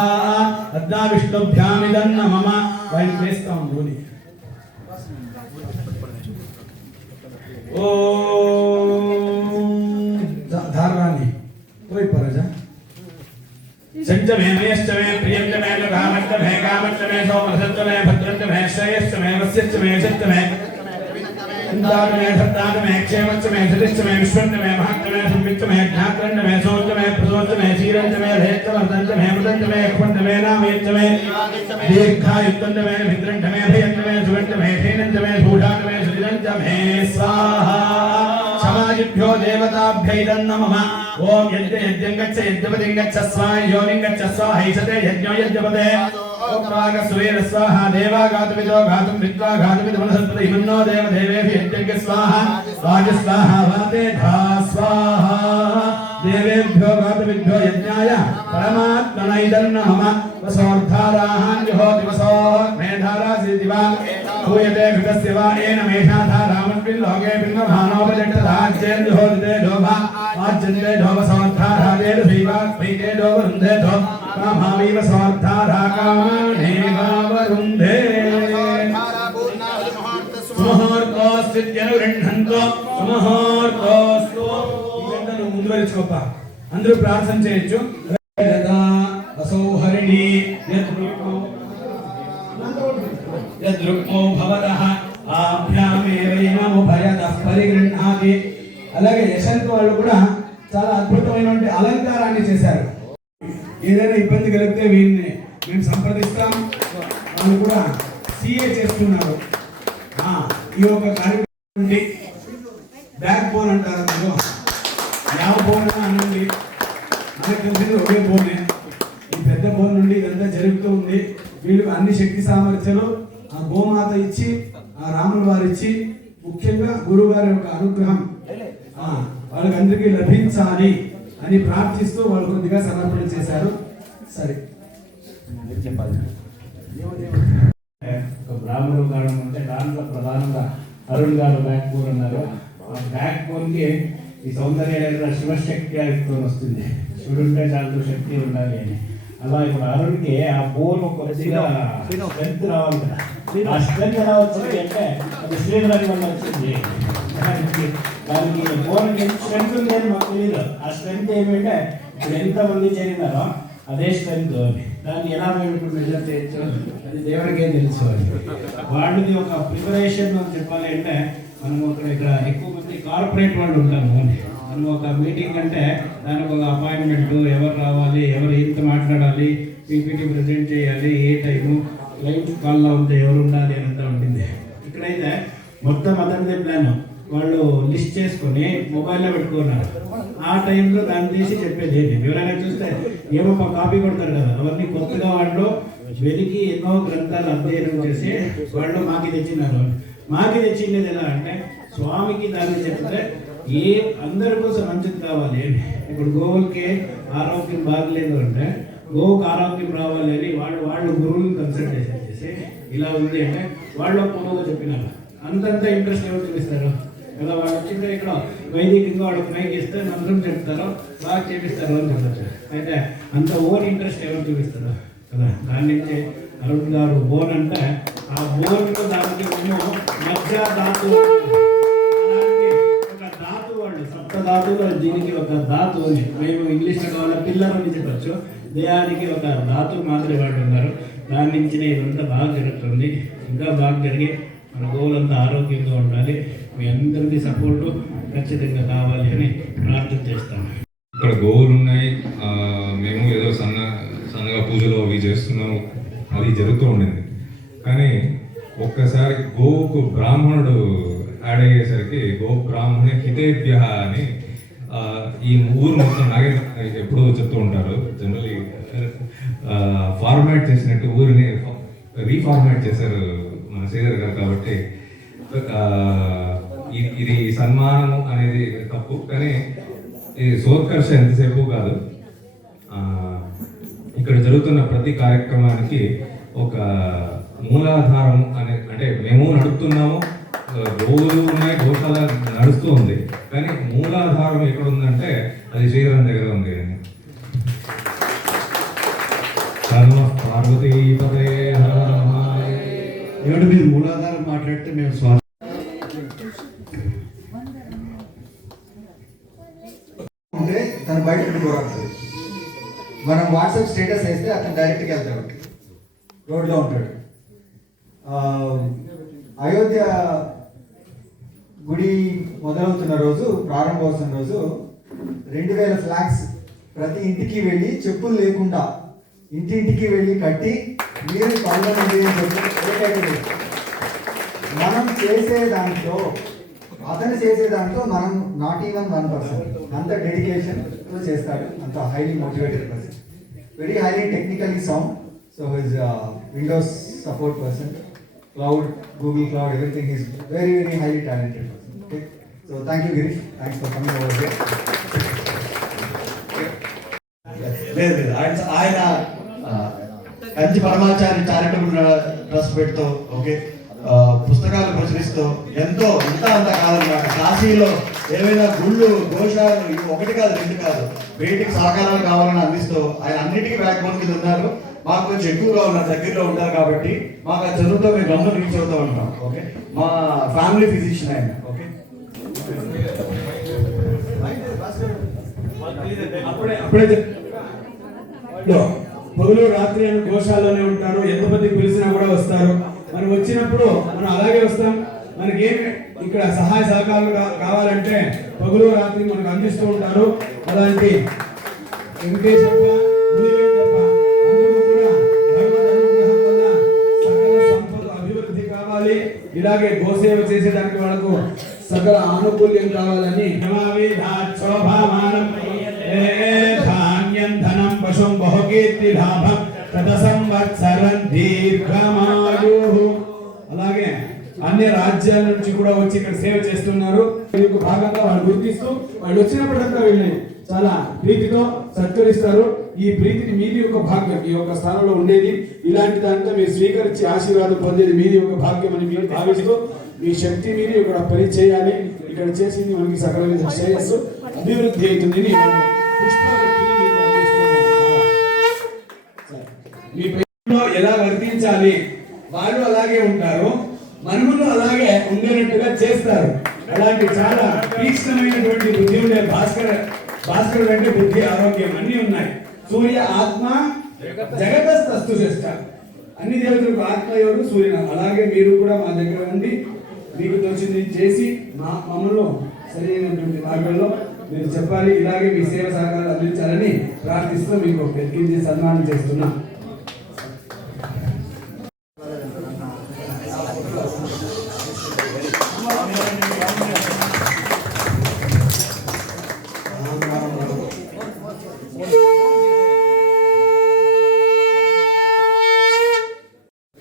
అద్దావిష్ణుభ్యామిదన్న మమ వైన్ వేస్తాం ధోని ఓం ధారాని ఓయ్ పరజా సంచమే మేష్టమే ప్రియంచమే కామష్టమే కామష్టమే సోమరసత్తమే భద్రంచమే శ్రేయశ్చమే వస్యశ్చమే సత్తమే ఇందారమే సత్తారమే క్షేమచ్చమే సతిచ్చమే విశ్వంచమే మహాత్మే సంవిత్తమే జ్ఞాత్రంచమే సోంచమే ప్రసోంచమే క్షీరంచమే ధేత్రవర్ధంచమే మృదంచమే క్వంచమే నామయంచమే దీర్ఘాయుక్తంచమే భిద్రంచమే భయంచమే సువంచమే క్షీణంచమే భూషాంచమే సుజిరంచమే స్వాహా సమాజిభ్యో దేవతాభ్యైదన్న మమ ఓం యజ్ఞం గచ్చ యజ్ఞపతిం గచ్చ స్వాహ యోనిం గచ్చ స్వాహ హైషతే యజ్ఞో యజ్ఞపతే ఓం ప్రాగ సువేర స్వాహ దేవాగాతుమిదో గాతుం విద్వా గాతుమిదో మనసత్పతి ఇమన్నో దేవ దేవేభి యజ్ఞ స్వాహ రాజ స్వాహ వాతే ధా స్వాహ దేవేభ్యో గాతుమిభ్యో యజ్ఞాయ పరమాత్మనైదన్న మమ వసోర్ధారాహాన్ జుహోతి వసో మేధారాసి దివా భూయతే ఘటస్య వా ఏన మేషాధారామస్మిన్ లోకే భిన్నమానోపజట్టధాజ్యేన్ జుహోతితే డోభా ఆజ్యంతే డోభసోర్ధారాదేన శ్రీవాక్మైతే డోవరుంధే ధో కామావీవ సోర్ధారా కామానేవావరుంధే సుముహూర్తోస్తిత్యనుగృహ్ణంతో సుముహూర్తోస్తు ఈ గంటను ముందు వరుచుకోప్ప అందరూ ప్రార్థన చేయొచ్చు వసౌహరిణి యద్రుక్మో భవతః ఆభ్యామేవైనముభయతః పరిగృహ్ణాతి. అలాగే యశంత్ వాళ్ళు కూడా చాలా అద్భుతమైనటువంటి అలంకారాన్ని చేశారు. ఏదైనా ఇబ్బంది కలిగితే వీరిని మేము సంప్రదిస్తాం. వాళ్ళు కూడా సిఏ చేస్తున్నారు. ఈ యొక్క కార్యక్రమం నుండి బ్యాక్ బోన్ అంటారు, మీరు యావ బోన్ అనండి, మనకు తెలిసింది ఒకే బోనే. ఈ పెద్ద బోన్ నుండి ఇదంతా జరుగుతూ ఉంది. వీళ్ళకి అన్ని శక్తి సామర్థ్యాలు ఆ గోమాత ఇచ్చి, ఆ రాముల వారు ఇచ్చి, ముఖ్యంగా గురువారి యొక్క అనుగ్రహం వాళ్ళకి అందరికీ లభించాలి అని ప్రార్థిస్తూ వాళ్ళు కొద్దిగా సమర్పణ చేశారు. సరే చెప్పాలి. ఒక బ్రాహ్మణుడు కావడం అంటే దాంట్లో ప్రధానంగా అరుణ్ గారు బ్యాక్ బోన్ ఉన్నారు. ఆ బ్యాక్ బోన్కి ఈ సౌందర్య శివశక్తి ఆయుక్తం వస్తుంది. శివుడుంటే చాలా శక్తి ఉండాలి అని. అలా ఇప్పుడు అరుణ్కి ఆ బోన్ కొద్దిగా స్ట్రెంత్ రావాలి కదా. ఆ స్ట్రెంత్ ఎలా వచ్చింది అంటే అది శ్రీధరం వల్ల వచ్చింది. దానికి బోన్కి ఎంత స్ట్రెంత్ ఉంది అని మాకు తెలియదు. ఆ స్ట్రెంత్ ఏమంటే ఇప్పుడు ఎంతమంది చేరినారో అదే స్ట్రెంత్. దాన్ని ఎలా మేము ఇప్పుడు మెజర్ చేయొచ్చు అది దేవుడికే తెలుసు. వాళ్ళది ఒక ప్రిపరేషన్ అని చెప్పాలి అంటే మనం ఇక్కడ ఎక్కువ మంది కార్పొరేట్ వాళ్ళు ఉంటాము. మనం ఒక మీటింగ్ అంటే దానికి ఒక అపాయింట్మెంట్, ఎవరు రావాలి, ఎవరు ఎంత మాట్లాడాలి, పీపీటీ ప్రజెంట్ చేయాలి, ఏ టైము, లైట్ కాల్లో ఉంటే ఎవరు ఉండాలి అంతా ఉంటుంది. ఇక్కడైతే మొత్తం అతనిదే ప్లాన్. వాళ్ళు లిస్ట్ చేసుకొని మొబైల్లో పెట్టుకున్నారు. ఆ టైంలో దాన్ని తీసి చెప్పేది ఏంటి. ఎవరైనా చూస్తే ఏమో కాపీ కొడతారు కదా, అవన్నీ కొత్తగా వాళ్ళు వెలికి ఎన్నో గ్రంథాలు అధ్యయనం చేసి వాళ్ళు మాకి తెచ్చినారు. మాకి తెచ్చింది ఎలా అంటే స్వామికి దాన్ని చెప్తే ఏ అందరి కోసం మంచిది కావాలి. ఇప్పుడు గోవులకి ఆరోగ్యం బాగలేదు అంటే గోవుకి ఆరోగ్యం రావాలి అని వాళ్ళు గురువుని కన్సల్టేషన్ చేసి ఇలా ఉంది అంటే వాళ్ళు పొడవుగా చెప్పినారు. అంతంత ఇంట్రెస్ట్ ఎవరు చూపిస్తారు కదా. వాళ్ళు వచ్చింటే ఇక్కడ వైదికంగా వాళ్ళకి మైక్ ఇస్తే మంత్రం చెప్తారో బాగా చేపిస్తారు అని చెప్పచ్చు. అయితే అంత ఓన్ ఇంట్రెస్ట్ ఎవరు చూపిస్తారు కదా. దాని నుంచి అరుణ్ గారు బోన్ అంటే ఆ బోన్లో దానికి మధ్య ధాతు, ఒక ధాతు వాళ్ళు సప్తధాతువులు, దీనికి ఒక ధాతు ఉంది. మేము ఇంగ్లీష్లో కావాల పిల్లర్ అని చెప్పచ్చు. దేహానికి ఒక ధాతు మాదిరి వాళ్ళు ఉన్నారు. దాని నుంచి ఇదంతా బాగా జరుగుతుంది. ఇంకా బాగా జరిగి మన గోవులంతా ఆరోగ్యంగా ఉండాలి. మీ అందరికీ సపోర్టు ఖచ్చితంగా కావాలి అని ప్రార్థన చేస్తాము. ఇక్కడ గోవులు ఉన్నాయి. మేము ఏదో సన్నగా పూజలు అవి చేస్తున్నాము, అది జరుగుతూ ఉండింది. కానీ ఒక్కసారి గోవుకు బ్రాహ్మణుడు యాడ్ అయ్యేసరికి గో బ్రాహ్మణి హితేభ్య అని ఈ ఊరు మొత్తం నాగే ఎప్పుడూ చెప్తూ ఉంటారు. జనరలీ ఫార్మాట్ చేసినట్టు ఊరిని రీఫార్మాట్ చేశారు మన శ్రీధర్ గారు. కాబట్టి ఇది సన్మానం అనేది తప్పు, కానీ ఇది సోత్కర్ష ఎంతసేపు కాదు. ఇక్కడ జరుగుతున్న ప్రతి కార్యక్రమానికి ఒక మూలాధారం అంటే మేము నడుపుతున్నాము, రోజులు ఉన్నాయి, గోశాల నడుస్తూ ఉంది, కానీ మూలాధారం ఎక్కడ ఉందంటే అది శ్రీధరం దగ్గర ఉంది. పార్వతీపదే ఏమిటి మీరు మూలాధారం మాట్లాడితే మేము స్వామి ఉంటే తను బయట పెట్టుకోవాలి. మనం వాట్సాప్ స్టేటస్ వేస్తే అతను డైరెక్ట్గా వెళ్తాడు, రోడ్లో ఉంటాడు. అయోధ్య గుడి మొదలవుతున్న రోజు, ప్రారంభోత్సవం రోజు 2000 ఫ్లాగ్స్ ప్రతి ఇంటికి వెళ్ళి చెప్పులు లేకుండా ఇంటింటికి వెళ్ళి కట్టి మీరు పాల్గొనండి అని చెప్పి మనం చేసే దాంట్లో అతను చేసే దాంట్లో మనం నాట్ ఈవెన్ 1%. అంత డెడికేషన్తో చేస్తాడు, అంత highly motivated person, very highly technically sound. So his Windows support person, cloud, Google cloud, everything is very very highly talented person. Okay, so thank you Girish, thanks for coming over here. లేదు ఆయన Kanchi Paramacharya charitable trust పెడుతూ okay పుస్తకాలు ప్రచురిస్తూ ఎంతో అంత కాదన్నమాట. కాశీలో ఏమైనా గుళ్ళు, గోశాలు ఒకటి కాదు, రెండు కాదు, వేటికి సహకారాలు కావాలని అందిస్తూ ఆయన అన్నిటికీ బ్యాక్ బోన్ కింద ఉన్నారు. మాకు కొంచెం ఎక్కువగా ఉన్నారు, దగ్గరలో ఉంటారు కాబట్టి మాకు ఆ చదువుతో మేము గమ్మున రీచ్ అవుతూ ఉంటాం. ఓకే, మా ఫ్యామిలీ ఫిజిషియన్ ఆయన. ఓకే, అప్పుడే పగులు రాత్రి అని గోశాలలోనే ఉంటారు, ఎంతమందికి పిలిచినా కూడా వస్తారు. మనం వచ్చినప్పుడు మనం అలాగే వస్తాం. మనకేమి ఇక్కడ సహాయ సహకారాలు కావాలంటే పగులు రాత్రి మనకు అందిస్తూ ఉంటారు. అలాంటి వెంకటేశ్వర అందరూ కూడా భగవద్ అనుగ్రహం వల్ల సకల సంపద అభివృద్ధి కావాలి. ఇలాగే గోసేవ చేసేదానికి వాళ్ళకు సకల ఆనుకూల్యం కావాలని ధాన్యం పశుం బహుకీర్తి లాభం శత సంవత్సరం దీర్ఘమాయు. అలాగే అన్ని రాజ్యాల నుంచి కూడా వచ్చి ఇక్కడ సేవ చేస్తున్నారు. భాగంగా వాళ్ళు గుర్తిస్తూ వాళ్ళు వచ్చినప్పుడంతా వీళ్ళని చాలా ప్రీతితో సత్కరిస్తారు. ఈ ప్రీతిని మీది ఒక భాగ్యం, ఈ యొక్క స్థానంలో ఉండేది. ఇలాంటి దాంతో మీరు స్వీకరించి ఆశీర్వాదం పొందేది మీది ఒక భాగ్యం అని మీరు భావిస్తూ మీ శక్తి మీరు ఇక్కడ పని చేయాలి. ఇక్కడ చేసింది మనకి సకల విధ శ్రేయస్సు అభివృద్ధి అవుతుంది. మీ ప్రేమలో ఎలా వర్తించాలి, వాళ్ళు అలాగే ఉంటారు, మనములు అలాగే ఉండేటట్టుగా చేస్తారు. అలాంటి చాలా తీక్ష్ణమైనటువంటి బుద్ధి ఉండే భాస్కరుడు అంటే బుద్ధి, ఆరోగ్యం అన్ని ఉన్నాయి. సూర్య ఆత్మ జగతస్తు శ్రేష్ట, అన్ని దేవతలకు ఆత్మ ఎవరు? సూర్యుడు. అలాగే మీరు కూడా మా దగ్గర ఉండి మీకు తోచింది చేసి మమ్మల్ని సరైనటువంటి మార్గంలో మీరు చెప్పాలి. ఇలాగే మీ సేవ సహకారాలు అందించాలని ప్రార్థిస్తూ మీకు వెతికించి సన్మానం చేస్తున్నా.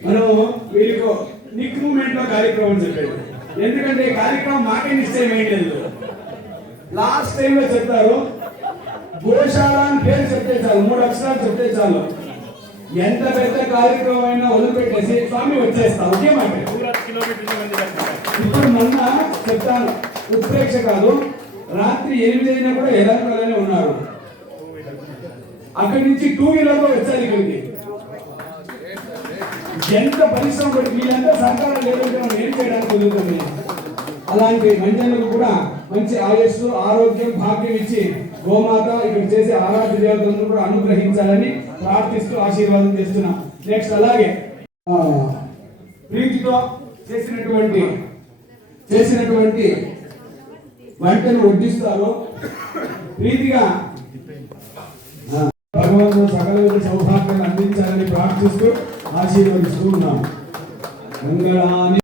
మనం వీళ్ళకు నిక్ మూమెంట్ లో కార్యక్రమం చెప్పేది, ఎందుకంటే ఈ కార్యక్రమం మాకే నిశ్చయం ఏం లేదు. లాస్ట్ టైం లో చెప్తారు, గోశాల అని పేరు చెప్తే చాలు, 3 అక్షరాలు చెప్తే చాలు, ఎంత పెద్ద కార్యక్రమం అయినా వదిలిపెట్టేసి స్వామి వచ్చేస్తాం. ఒకే మాట. ఇప్పుడు మొన్న చెప్తాను, ఉత్ప్రేక్ష కాదు, రాత్రి 8 అయినా కూడా ఎలాగనే ఉన్నారు. అక్కడి నుంచి 2 వీలర్లో వచ్చారు ఇక్కడికి. ఎంత పరిశ్రమ పడి వీళ్ళంతా సహకారం లేదంటే మనం ఏం చేయడానికి కుదురుతుంది. అలాంటి మంజలకు కూడా మంచి ఆయుస్సు, ఆరోగ్యం, భాగ్యం ఇచ్చి గోమాత ఇక్కడ చేసే ఆరాధ్య దేవతలను కూడా అనుగ్రహించాలని ప్రార్థిస్తూ ఆశీర్వాదం చేస్తున్నాం. నెక్స్ట్ అలాగే ప్రీతితో చేసినటువంటి వంటను వడ్డిస్తారు. ప్రీతిగా భగవంతుడు సకల సౌభాగ్యాన్ని అందించాలని ప్రార్థిస్తూ ఆశీర్వదిస్తూ ఉన్నాం. మంగళాని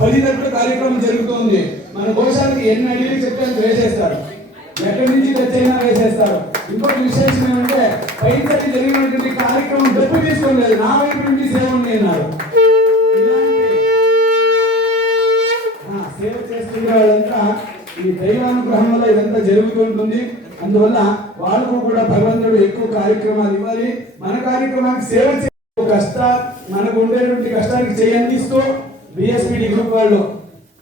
10 గంటల కార్యక్రమం జరుగుతోంది. మన గోశాలకి ఎన్ని అడిగి చెప్తే వేసేస్తారు, ఎక్కడి నుంచి తెచ్చైనా వేసేస్తారు. ఇంకొక విశేషం ఏమంటే పైసలు జరిగినటువంటి కార్యక్రమం డబ్బు తీసుకోలేదు, నా వైపు నుండి సేవ ఉంది అన్నారు. సేవ చేస్తున్న వాళ్ళంతా ఈ దైవానుగ్రహం వల్ల ఇదంతా జరుగుతుంటుంది. అందువల్ల వాళ్ళకు కూడా భగవంతుడు ఎక్కువ కార్యక్రమాలు ఇవ్వాలి. మన కార్యక్రమానికి సేవ మనకు ఉండేటువంటి కష్టానికి చేయందిస్తూ బిఎస్పిడి గ్రూప్ వాళ్ళు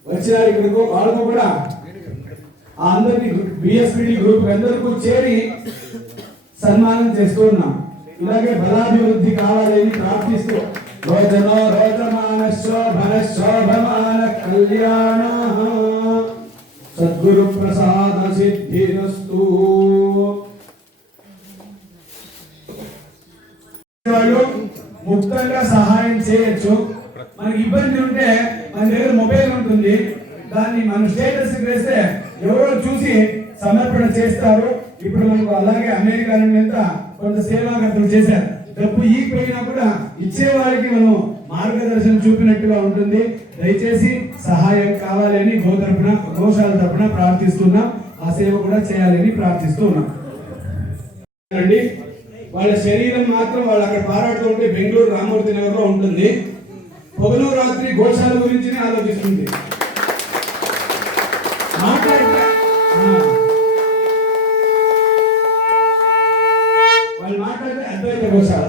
వచ్చినారు ఇక్కడికి. వాళ్ళకు కూడా ఆ అందరికి బిఎస్పిడి గ్రూప్ అందరికీ చేరి సన్మానం చేస్తూ ఉన్నాం. ఇలాగే బలాభివృద్ధి కావాలని ప్రార్థిస్తూ రోజనో రోజమాన శోభన శోభమాన కళ్యాణ సద్గురు ప్రసాద సిద్ధిరస్తు. వాళ్ళు ముక్తంగా సహాయం చేయొచ్చు. మనకి ఇబ్బంది ఉంటే మన దగ్గర మొబైల్ ఉంటుంది, దాన్ని మన స్టేటస్ వేస్తే ఎవరో చూసి సమర్పణ చేస్తారు. ఇప్పుడు మనకు అలాగే అమెరికా నుండి ఎంత కొంత సేవాగతులు చేశారు. డబ్బు ఈకపోయినా కూడా ఇచ్చేవారికి మనం మార్గదర్శనం చూపినట్టుగా ఉంటుంది. దయచేసి సహాయం కావాలని గోశాల తరపున ప్రార్థిస్తున్నాం. ఆ సేవ కూడా చేయాలని ప్రార్థిస్తూ ఉన్నాం. వాళ్ళ శరీరం మాత్రం వాళ్ళు అక్కడ పారాడుతూ ఉంటే బెంగళూరు రామూర్తి నగర్ లో ఉంటుంది. పగలు రాత్రి గోశాల గురించి ఆలోచిస్తుంది. వాళ్ళు మాట్లాడితే అద్వైత గోశాల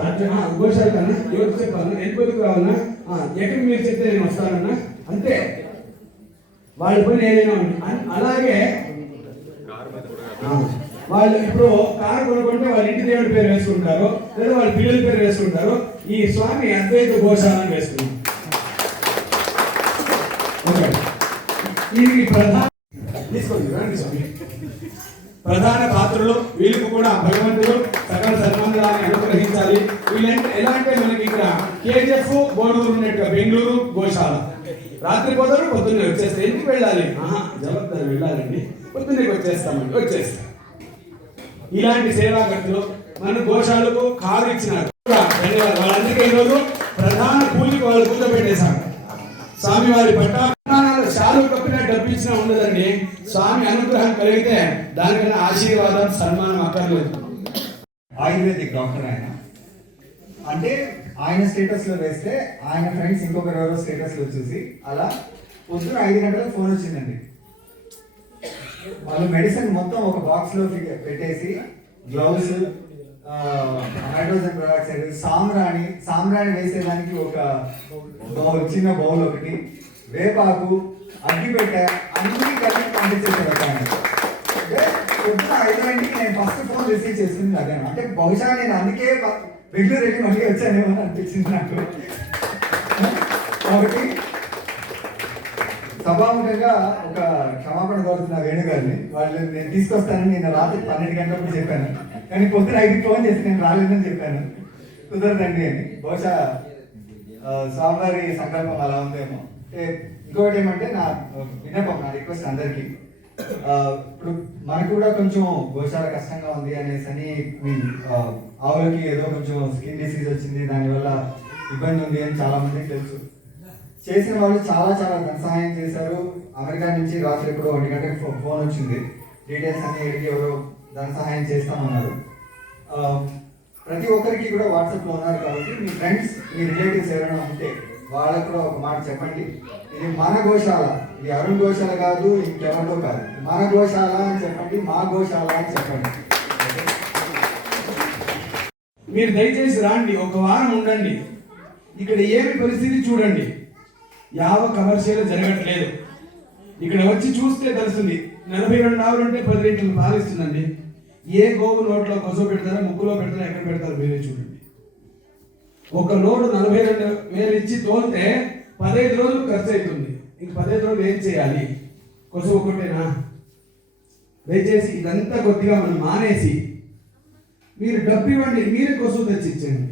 గోశాల కన్నా ఎవరికి చెప్పాలన్నా ఎంతవరకు కావాలన్నా ఎక్కడికి మీరు చెప్తే నేను వస్తానన్నా అంతే. వాళ్ళ పని ఏదైనా ఉంది. అలాగే వాళ్ళు ఇప్పుడు కారు కొనుక్కుంటే వాళ్ళ ఇంటి దేవుడి పేరు వేసుకుంటారు, లేదా వాళ్ళ పిల్లల పేరు వేసుకుంటారు. ఈ స్వామి అద్వైత గోశాల అని వేసుకున్నారు. దీనికి ప్రధాన పాత్రలు వీళ్ళకు కూడా భగవంతుడు సకల సన్మానాన్ని అనుగ్రహించాలి. వీళ్ళంటే ఎలా అంటే మనకి ఇక్కడ కేజీఎఫ్ బోర్డూరు ఉన్నట్టుగా బెంగళూరు గోశాల రాత్రి పోతారు, పొద్దున్నే వచ్చేస్తారు. ఎందుకు వెళ్ళాలి? జవాబారు వెళ్ళాలండి, పొద్దున్నే వచ్చేస్తాం. ఇలాంటి సేవాగతులు మన గోశాలకు కారు ఇచ్చినారు. ధన్యవాదాలు. వాళ్ళందరికీ ఈరోజు ప్రధాన కూలికి వాళ్ళు కూర్చోబెట్టేశారు. స్వామి వారి పట్టాలు శాలు కప్పినా డబ్బు ఇచ్చినా ఉండదండి. స్వామి అనుగ్రహం కలిగితే దానికన్నా ఆశీర్వాదం సన్మానం అక్కర్లేదు. ఆయుర్వేదిక్ డాక్టర్ ఆయన. అంటే ఆయన స్టేటస్ లో వేస్తే ఆయన ఫ్రెండ్స్ ఇంకొకరు స్టేటస్ లో చూసి అలా పొద్దున 5 గంటలకు ఫోన్ వచ్చిందండి. వాళ్ళు మెడిసిన్ మొత్తం ఒక బాక్స్ లో పెట్టేసి గ్లౌస్, హైడ్రోజన్ పెరాక్సైడ్, సాంబ్రాణి వేసేదానికి ఒక చిన్న బౌల్ ఒకటి, వేపాకు, అగ్గిపెట్ట అన్ని కలిపి పంపించేసారు. అంటే పొద్దున 5 గంటలకి నేను ఫస్ట్ ఫోన్ రిసీవ్ చేసింది అదే. అంటే బహుశా నేను అందుకే బెంగళూరు వెళ్ళి మళ్ళీ వచ్చానేమో అని అనిపించింది నాకు. కాబట్టి సభాముఖంగా ఒక క్షమాపణ కోరుతున్న వేణుగారిని. వాళ్ళు నేను తీసుకొస్తానని నేను రాత్రి 12 గంటలకు చెప్పాను, కానీ పొద్దున 5కి ఫోన్ చేసి నేను రాలేదని చెప్పాను. కుదరదండి అని. బహుశా స్వామివారి సంకల్పం అలా ఉందేమో. ఇంకొకటి ఏమంటే నా విన్నపం, నా రిక్వెస్ట్ అందరికీ, ఇప్పుడు మనకు కూడా కొంచెం గోశాల కష్టంగా ఉంది అనేసి అని ఆవులకి ఏదో కొంచెం స్కిన్ డిసీజ్ వచ్చింది, దానివల్ల ఇబ్బంది ఉంది అని చాలా మందికి తెలుసు. చేసిన వాళ్ళు చాలా ధన సహాయం చేశారు. అమెరికా నుంచి రాత్రి ఎప్పుడో 1 గంటకి ఫోన్ వచ్చింది. డీటెయిల్స్ అన్ని అడిగి ఎవరో ధన సహాయం చేస్తామన్నారు. ప్రతి ఒక్కరికి కూడా వాట్సాప్లో ఉన్నారు కాబట్టి మీ ఫ్రెండ్స్, మీ రిలేటివ్స్ ఎవరైనా ఉంటే వాళ్ళకు కూడా ఒక మాట చెప్పండి. ఇది మన గోశాల, ఇది అరుణ్ గోశాల కాదు, ఇంకెవరితో కాదు, మన గోశాల అని చెప్పండి, మా గోశాల అని చెప్పండి. మీరు దయచేసి రాండి, ఒక వారం ఉండండి. ఇక్కడ ఏమి పరిస్థితి చూడండి. కమర్షియల్ జరగట్లేదు. ఇక్కడ వచ్చి చూస్తే తెలుస్తుంది. 42 ఆవులు ఉంటే 10 లీటర్లు పాలిస్తుందండి. ఏ గోవు నోట్లో కొస పెడతారో, ముక్కులో పెడతారో, ఎక్కడ పెడతారో మీరే చూడండి. ఒక లోడు 42,000 ఇచ్చి తోలితే 15 రోజులు ఖర్చు అవుతుంది. ఇంక 15 రోజులు ఏం చేయాలి? కొస ఒకటేనా? దయచేసి ఇదంతా కొద్దిగా మనం మానేసి మీరు డబ్బు ఇవ్వండి, మీరే కొస తెచ్చి ఇచ్చండి.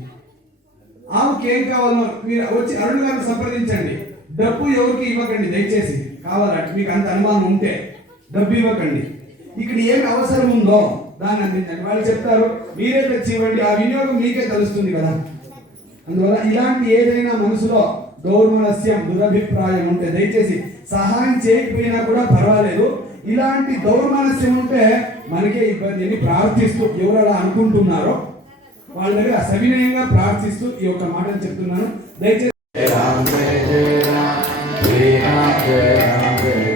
ఆవుకి ఏం కావాలో మీరు వచ్చి అరుణ్ గారిని సంప్రదించండి. డబ్బు ఎవరికి ఇవ్వకండి దయచేసి. కావాలంటే మీకు అంత అనుమానం ఉంటే డబ్బు ఇవ్వకండి. ఇక్కడ ఏమి అవసరం ఉందో దాన్ని అందించండి. వాళ్ళు చెప్తారు, మీరే తెచ్చి ఇవ్వండి. ఆ వినియోగం మీకే తెలుస్తుంది కదా. అందువల్ల ఇలాంటి ఏదైనా మనసులో దౌర్మనస్యం దురభిప్రాయం ఉంటే దయచేసి సహాయం చేయకపోయినా కూడా పర్వాలేదు. ఇలాంటి దౌర్మనస్యం ఉంటే మనకే ఇబ్బంది అని ప్రార్థిస్తూ ఎవరు అలా అనుకుంటున్నారో వాళ్ళ దగ్గర సవినయంగా ప్రార్థిస్తూ ఈ యొక్క మాటను చెప్తున్నాను. దయచేసి రామ్ జయ రామ్ శ్రీరామ్ జయ రామ్ జయ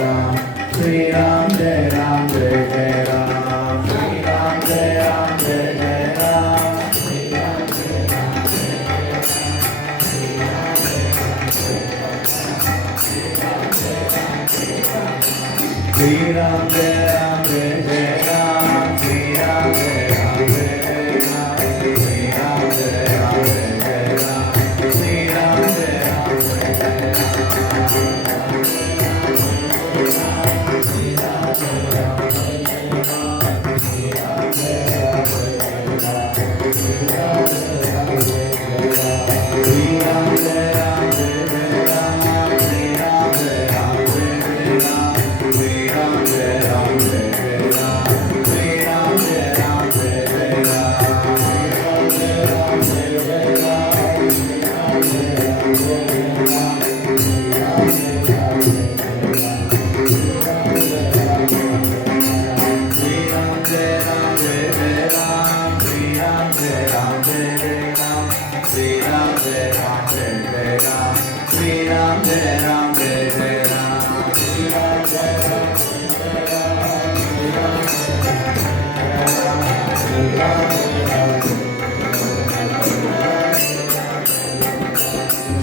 రామ్ శ్రీరామ్ జయ రామ్ జయ జయ రామ్ శ్రీరామ్ జయ రామ్ జయ జయ రామ్ శ్రీరామ్ జయ రామ్ జయ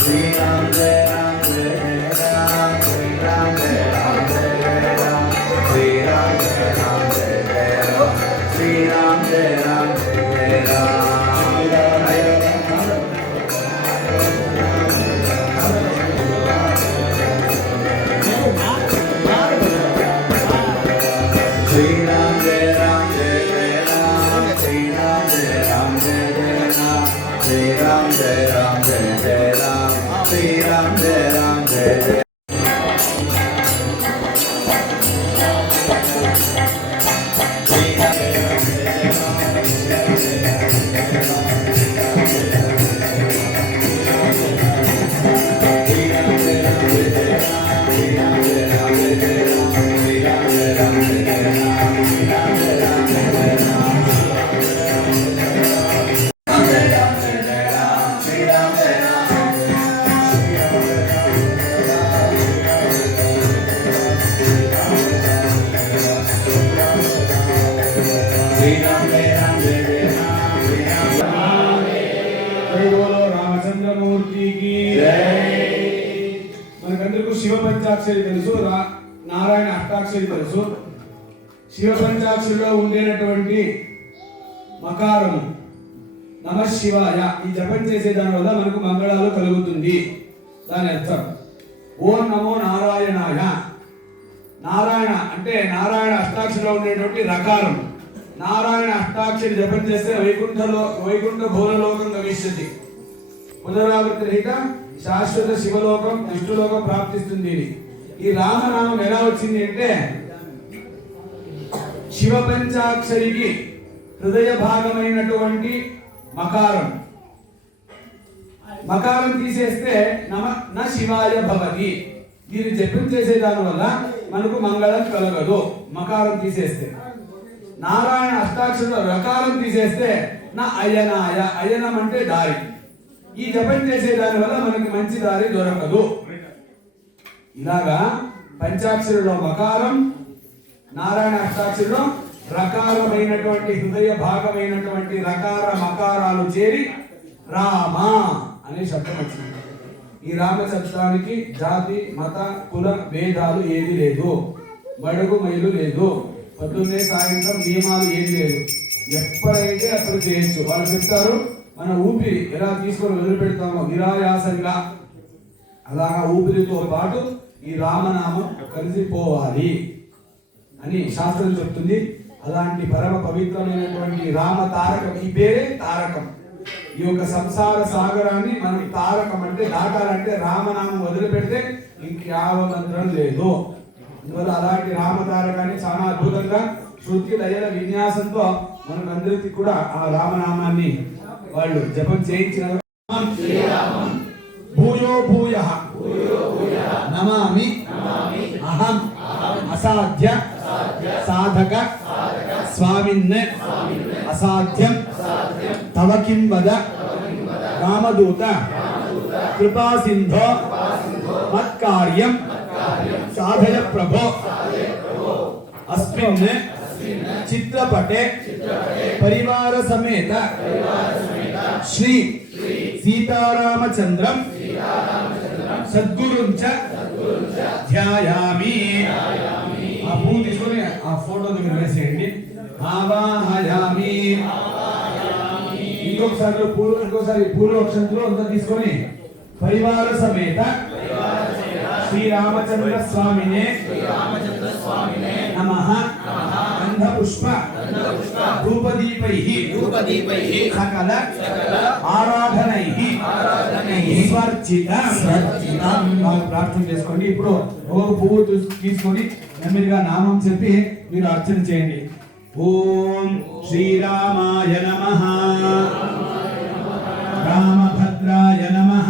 శ్రీరామ్ జయ రామ్ జయ జయ రామ్ శ్రీరామ్ జయ రామ్ జయ జయ రామ్ శ్రీరామ్ జయ రామ్ జయ జయ రామ్ శ్రీరామ్ జయ రామ్ జయ రామచంద్రమూర్తికి మనకందరికీ శివ పంచాక్షరి తెలుసు, నారాయణ అష్టాక్షరి తెలుసు. శివ పంచాక్షరిలో ఉండేటటువంటి మకారము నమ శివాయ ఈ జపం చేసే దాని వల్ల మనకు మంగళాలు కలుగుతుంది. దాని అర్థం ఓం నమో నారాయణాయ. నారాయణ అంటే నారాయణ అష్టాక్షరిలో ఉండేటువంటి రకారం. నారాయణ అష్టాక్షరి జపం చేస్తే వైకుంఠ భూలోకం గమిష్యతి. పునరావృతి రహిత శాశ్వత శివలోకం విష్ణులోకం ప్రాప్తిస్తుంది. ఈ రామనామం ఎలా వచ్చింది అంటే శివ పంచాక్షరికి హృదయ భాగమైనటువంటి మకారం తీసేస్తే న శివాయ భవతి. దీన్ని జపం చేసే దాని వల్ల మనకు మంగళం కలగదు. మకారం తీసేస్తే నారాయణ అష్టాక్షరంలో రకారం తీసేస్తే నా అయనాయ. అయనం అంటే దారి. ఈ జపం చేసే దాని వల్ల మనకి మంచి దారి దొరకదు. ఇలాగా పంచాక్షరిలో మకారం, నారాయణ అష్టాక్షరిలో రకారమైనటువంటి హృదయ భాగమైనటువంటి రకార మకారాలు చేరి రామ అనే శబ్దం వచ్చింది. ఈ రామ శబ్దానికి జాతి మత కుల భేదాలు ఏది లేదు, మడుగు మైలు లేదు, పొద్దున్నే సాయంత్రం నియమాలు ఏది లేదు. ఎప్పుడైతే అప్పుడు చేయొచ్చు. వాళ్ళు చెప్తారు మన ఊపిరి ఎలా తీసుకొని వదిలిపెడతామో నిరాయాసంగా అలాగా ఊపిరితో పాటు ఈ రామనామం కలిసిపోవాలి అని శాస్త్రం చెప్తుంది. అలాంటి పరమ పవిత్రమైనటువంటి రామ తారకం, ఈ పేరే తారకం. ఈ యొక్క సంసార సాగరాన్ని మనం తారకం అంటే దాటాలంటే రామనామం వదిలిపెడితే ఇంక్యావ మంత్రం లేదు. అందువల్ల అలాంటి రామ తారకాన్ని చాలా అద్భుతంగా శృతి లయల విన్యాసంతో మనకు అందరికీ కూడా ఆ రామనామాన్ని వాళ్ళు జపం చేయించిన భూయో భూయః నమామి అహం అసాధ్య సాధక స్వామిన్ అసాధ్యం తవ కిం వద రామదూత కృపా సింధో మత్కార్యం సాధయ ప్రభో అస్మిన్ చిత్రపటే పరివార సమేత శ్రీ సీతారామచంద్రం సద్గురుం చ ధ్యాయామి. ఆ పువ్వు తీసుకొని ఆ ఫోటో దగ్గర వేసేయండి. ఆవాహయామి. ఇంకోసారి పూర్వక్షంలో అంతా తీసుకొని పరివార సమేత శ్రీరామచంద్ర స్వామినే నమః గంధపుష్ప ధూపదీపైః సకల ఆరాధనైః స్వర్చితం. ప్రార్థన చేసుకోండి. ఇప్పుడు ఒక పువ్వు తీసుకొని నెమ్మదిగా నామం చెప్పి మీరు అర్చన చేయండి. ఓం శ్రీరామాయ నమః, రామభద్రాయ నమః,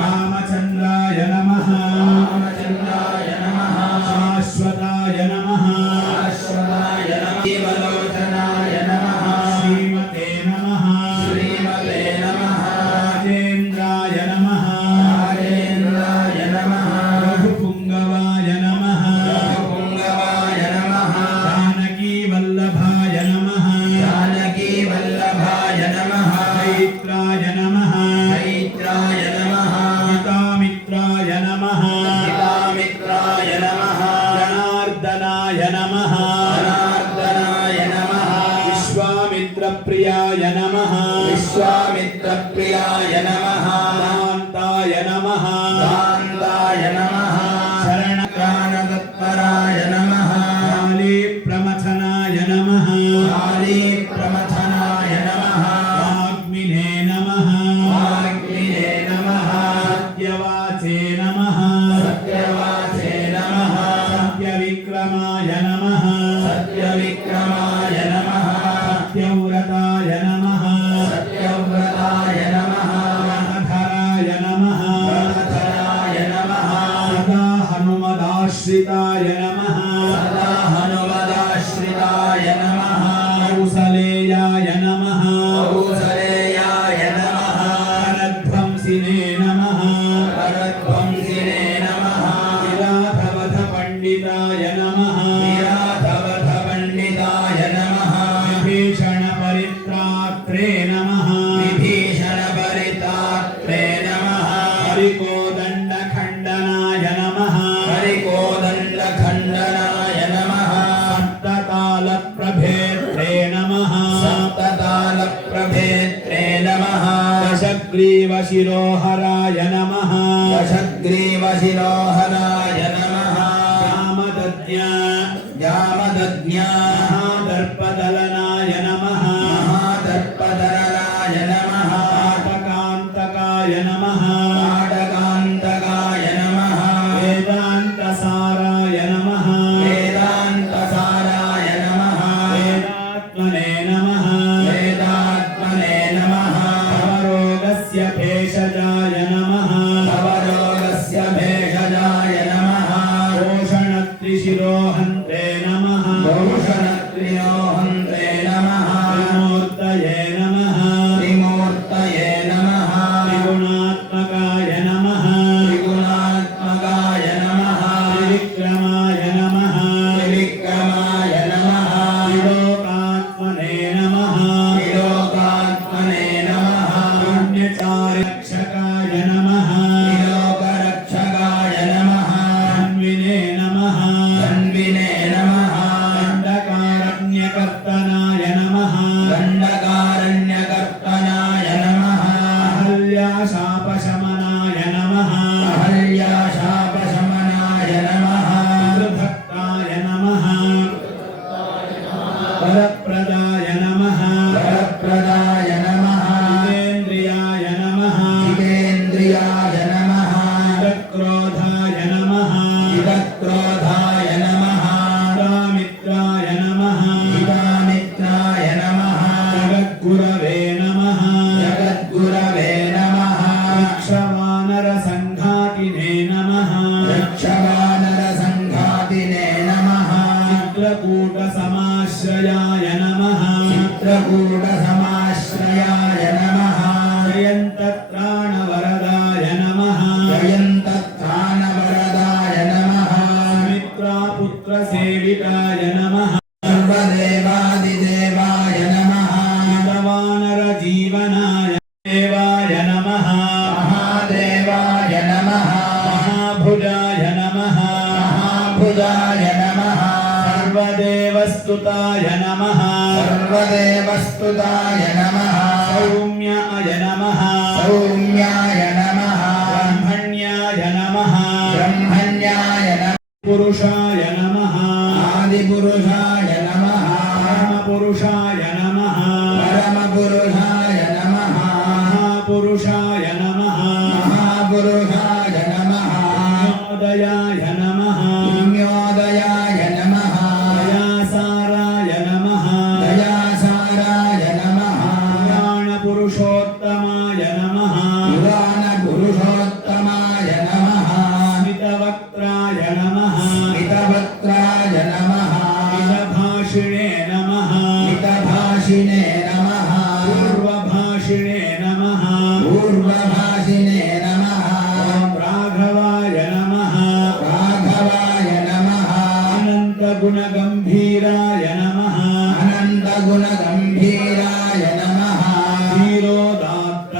రామచంద్రాయ నమః, శాశ్వతాయ నమః, దేవలోచనాయ నమః, శ్రీమతే నమః, రాజేంద్రాయ నమః, రఘుపుంగవాయ నమః, జానకీ వల్లభాయ నమః, చైత్రాయ నమః, గీతామిత్రాయ నమః, జనార్దనాయ నమః, విశ్వామిత్రప్రియాయ నమః, కాంతాయ నమః, శరణకానతత్పరాయ నమః, కాళీ ప్రమథనాయ నమః, వాగ్మినే నమః, సత్యవాచే నమః, సత్యవిక్రమాయ నమః, సత్యవ్రతాయ నమః, గణధరాయ నమః, సదా హనుమదాశ్రితాయ నమః, కౌసలేయాయ నమః, కరధ్వంసినే నమః, విరాధవధ పండితాయ నమః, విభీషణ పరిత్రాత్రే నమః, హరికోదండ ఖండనాయ నమః, సప్తతాళ ప్రభేత్రే నమః, దశగ్రీవ శిరోహరాయ నమః, జామదజ్ఞ మహాదర్పదలనాయ నమః, కాటకాంతకాయ నమః, వేదాంతసారాయ నమః, వేదాత్మనే నమః, భవరోగస్య భేషజాయ నమః, భూషణత్రిశిరోహంతే నమః, త్రిమూర్తయే నమః, త్రిగుణాత్మకాయ నమః, త్రివిక్రమాయ నమః, త్రిలోకాత్మనే నమః, పుణ్యచారిరక్షకాయ నమః, ధన్వినే నమః, దండకారణ్యకర్తనాయ నమః, అహల్యాశాపశమనాయ నమః, పితృభక్తాయ నమః, వరప్రదాయ నమః, జితేంద్రియాయ నమః, చిత్తక్రోధాయ నమః, మిత్రాయ నమః, జగద్గురవే నమః, जयन्तत्राणवरदाय नमः जयन्तत्राणवरदाय नमः सुमित्रापुत्रसेविताय नमः सर्वदेवादिदेवाय नमः वानरजीवनाय देवाय नमः महादेवाय नमः महाभुजाय नमः महाभुजाय नमः सर्वदेवस्तुताय नमः सर्वदेवस्तुताय नमः सौम्याय नमः सौम्याय नमः ब्रह्मण्याय नमः ब्रह्मण्याय नमः पुरुषाय नमः आदिपुरुषाय नमः परमपुरुषाय नमः परमपुरुषाय नमः महापुरुषाय नमः महापुरुषाय नमः ज्ञोदयाय नमः पुण्योदयाय नमः दयासाराय नमः दयासाराय नमः पुराणपुरुषोत्तमाय नमः पुराणपुरुषोत्तमाय नमः स्मितवक्त्राय नमः हितवक्त्राय नमः हितभाषिणे नमः हितभाषिणे नमः पूर्वभाषिणे नमः पूर्वभाषिणे नमः राघवाय नमः राघवाय नमः अनन्तगुणगम्भीराय नमः अनन्तगुणगम्भीराय नमः धीरोदात्त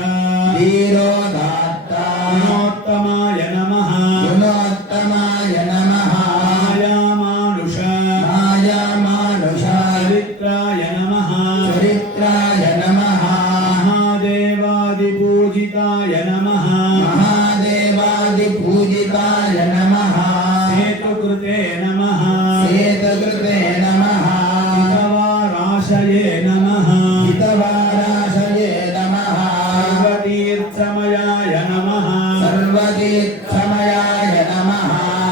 धीरोदात्ता गुणोत्तमाय नमः गुणोत्तमाय नमः मायामानुष मायामानुष चरित्राय नमः चरित्राय नमः महादेवादिपूजिताय नमः महादेवादिपूजिताय नमः हेतुकृते नमः सेतकृते नमः हितवाराशये नमः हितवाराशये नमः सर्वतीर्थमयाय नमः सर्वतीर्थमयाय नमः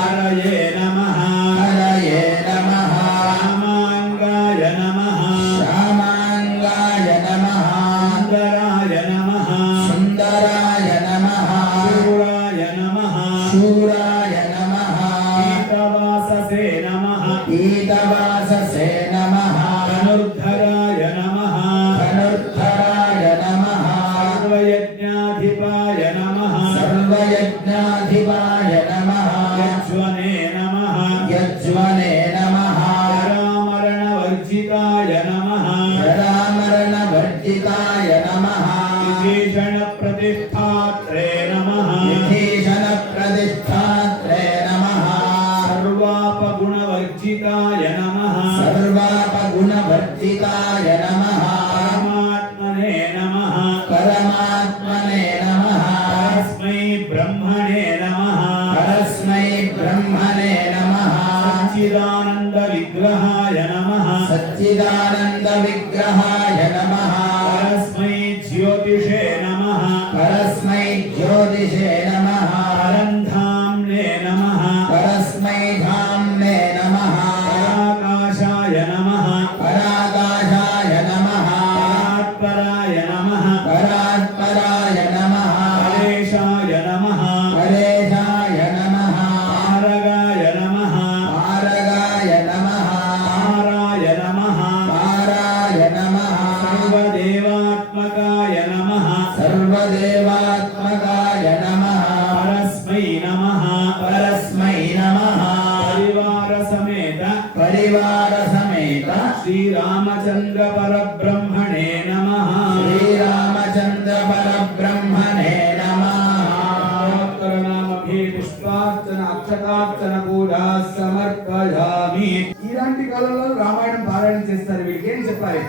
हरये नमः हरये नमः रामाङ्गाय नमः श्यामाङ्गाय नमः सुन्दराय नमः सुन्दराय नमः शूराय नमः शूराय नमः पीतवाससे नमः पीतवाससे नमः धनुर्धराय नमः धनुर्धराय नमः सर्वयज्ञाधिपाय नमः सर्वयज्ञाधिपाय नमः यज्वने नमः यज्वने नमः जरामरणवर्जिताय नमः जरामरणवर्जिताय नमः विभीषणप्रतिष्ठात्रे नमः विभीषणप्रतिष्ठात्रे नमः सर्वापगुणवर्जिताय नमः सर्वापगुणवर्जिताय नमः परमात्मने नमः परमात्मने नमः तस्मै ब्रह्मणे नमः परस्मै ब्रह्मणे नमः सच्चिदानन्दविग्रहाय नमः सच्चिदानन्दविग्रहाय नमः परस्मै ज्योतिषे नमः परस्मै ज्योतिषे नमः परन्धाम्ने नमः परस्मै धाम्ने नमः पराकाशाय नमः पराकाशाय नमः परात्पराय नमः परात्पराय नमः परेशाय नमः परेशाय नमः पारगाय नमः पारगाय नमः पाराय नमः पाराय नमः सर्वदेवात्मकाय नमः सर्वदेवात्मकाय नमः परस्मै नमः परस्मै नमः परिवारसमेत परिवारसमेत श्रीरामचन्द्र परब्रह्मणे नमः श्रीरामचन्द्र परब्रह्मणे नमः పుష్పార్చన అక్షతార్చన కూడా సమర్పయామి. ఇలాంటి కాలంలో రామాయణం పారాయణ చేస్తారు, వీళ్ళకి ఏం చెప్పాలి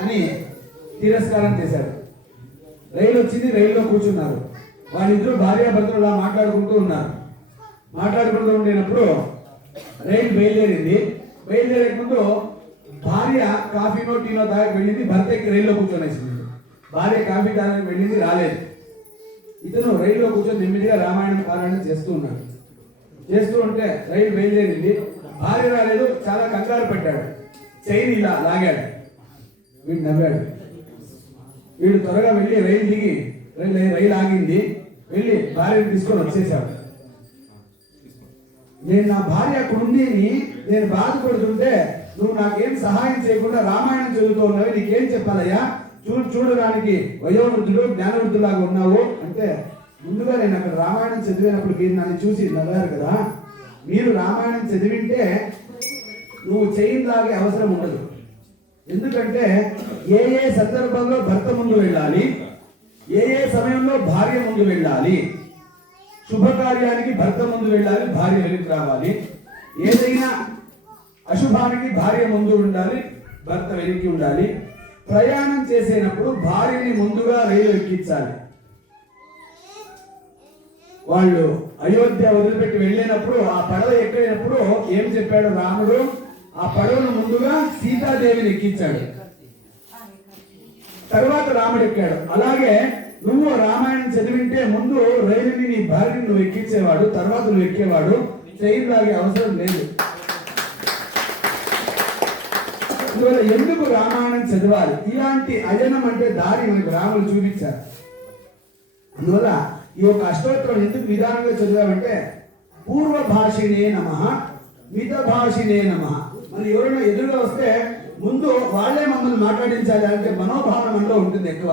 అని తిరస్కారం చేశారు. రైలు వచ్చింది, రైల్లో కూర్చున్నారు. వాళ్ళిద్దరు భార్యాభర్తలు అలా మాట్లాడుకుంటూ ఉన్నారు. మాట్లాడుకుంటూ ఉండేటప్పుడు రైలు బయలుదేరింది. బయలుదేరే ముందు భార్య కాఫీనో టీనో తాగి వెళ్ళింది, భర్త ఎక్కి రైల్లో కూర్చొనేసింది. భార్య కాఫీ తాగడానికి వెళ్ళింది, రాలేదు. ఇతను రైల్లో కూర్చొని నెమ్మదిగా రామాయణం పారాయణ చేస్తూ ఉన్నాడు. చేస్తూ ఉంటే రైలు బయలుదేరింది, భార్య రాలేదు, చాలా కంగారు పెట్టాడు. చైన్ ఇలా లాగాడు. వీడు నవ్వాడు. వీడు త్వరగా వెళ్ళి రైలు దిగి రైలు ఆగింది, వెళ్ళి భార్యను తీసుకొని వచ్చేసాడు. నేను నా భార్య అక్కడ ఉండి నేను బాధపడుతుంటే నువ్వు నాకేం సహాయం చేయకుండా రామాయణం చదువుతూ ఉన్నావు, నీకేం చెప్పాలయ్యా, చూడడానికి వయోవృద్ధుడు జ్ఞానవృద్ధులాగా ఉన్నావు అంటే, ముందుగా నేను అక్కడ రామాయణం చదివినప్పుడు మీరు నన్ను చూసి నవ్వారు కదా, మీరు రామాయణం చదివింటే నువ్వు చేయలాగే అవసరం ఉండదు. ఎందుకంటే ఏ ఏ సందర్భంలో భర్త ముందు వెళ్ళాలి, ఏ ఏ సమయంలో భార్య ముందు వెళ్ళాలి, శుభకార్యానికి భర్త ముందు వెళ్ళాలి, భార్య వెనక్కి రావాలి, ఏదైనా అశుభానికి భార్య ముందు ఉండాలి, భర్త వెనక్కి ఉండాలి, ప్రయాణం చేసేటప్పుడు భార్యని ముందుగా రైలు ఎక్కించాలి. వాళ్ళు అయోధ్య వదిలిపెట్టి వెళ్ళినప్పుడు ఆ పడవ ఎక్కినప్పుడు ఏం చెప్పాడు రాముడు, ఆ పడవను ముందుగా సీతాదేవిని ఎక్కించాడు, తర్వాత రాముడు ఎక్కాడు. అలాగే నువ్వు రామాయణం చదివింటే ముందు రైలుని నీ భార్యని నువ్వు ఎక్కించేవాడు, తర్వాత నువ్వు ఎక్కేవాడు, ట్రైన్ లాగే అవసరం లేదు. అందువల్ల ఎందుకు రామాయణం చదవాలి? ఇలాంటి అజనం అంటే దారి మనకు రాములు చూపించారు. అందువల్ల ఈ యొక్క అష్టోత్తరం ఎందుకు విధానంగా చదివామంటే, పూర్వ భాషినే నమః, మిత భాషినే నమః. మనం ఎవరైనా ఎదురుగా వస్తే ముందు వాళ్ళే మమ్మల్ని మాట్లాడించాలి అంటే మనోభావన మనలో ఉంటుంది ఎక్కువ,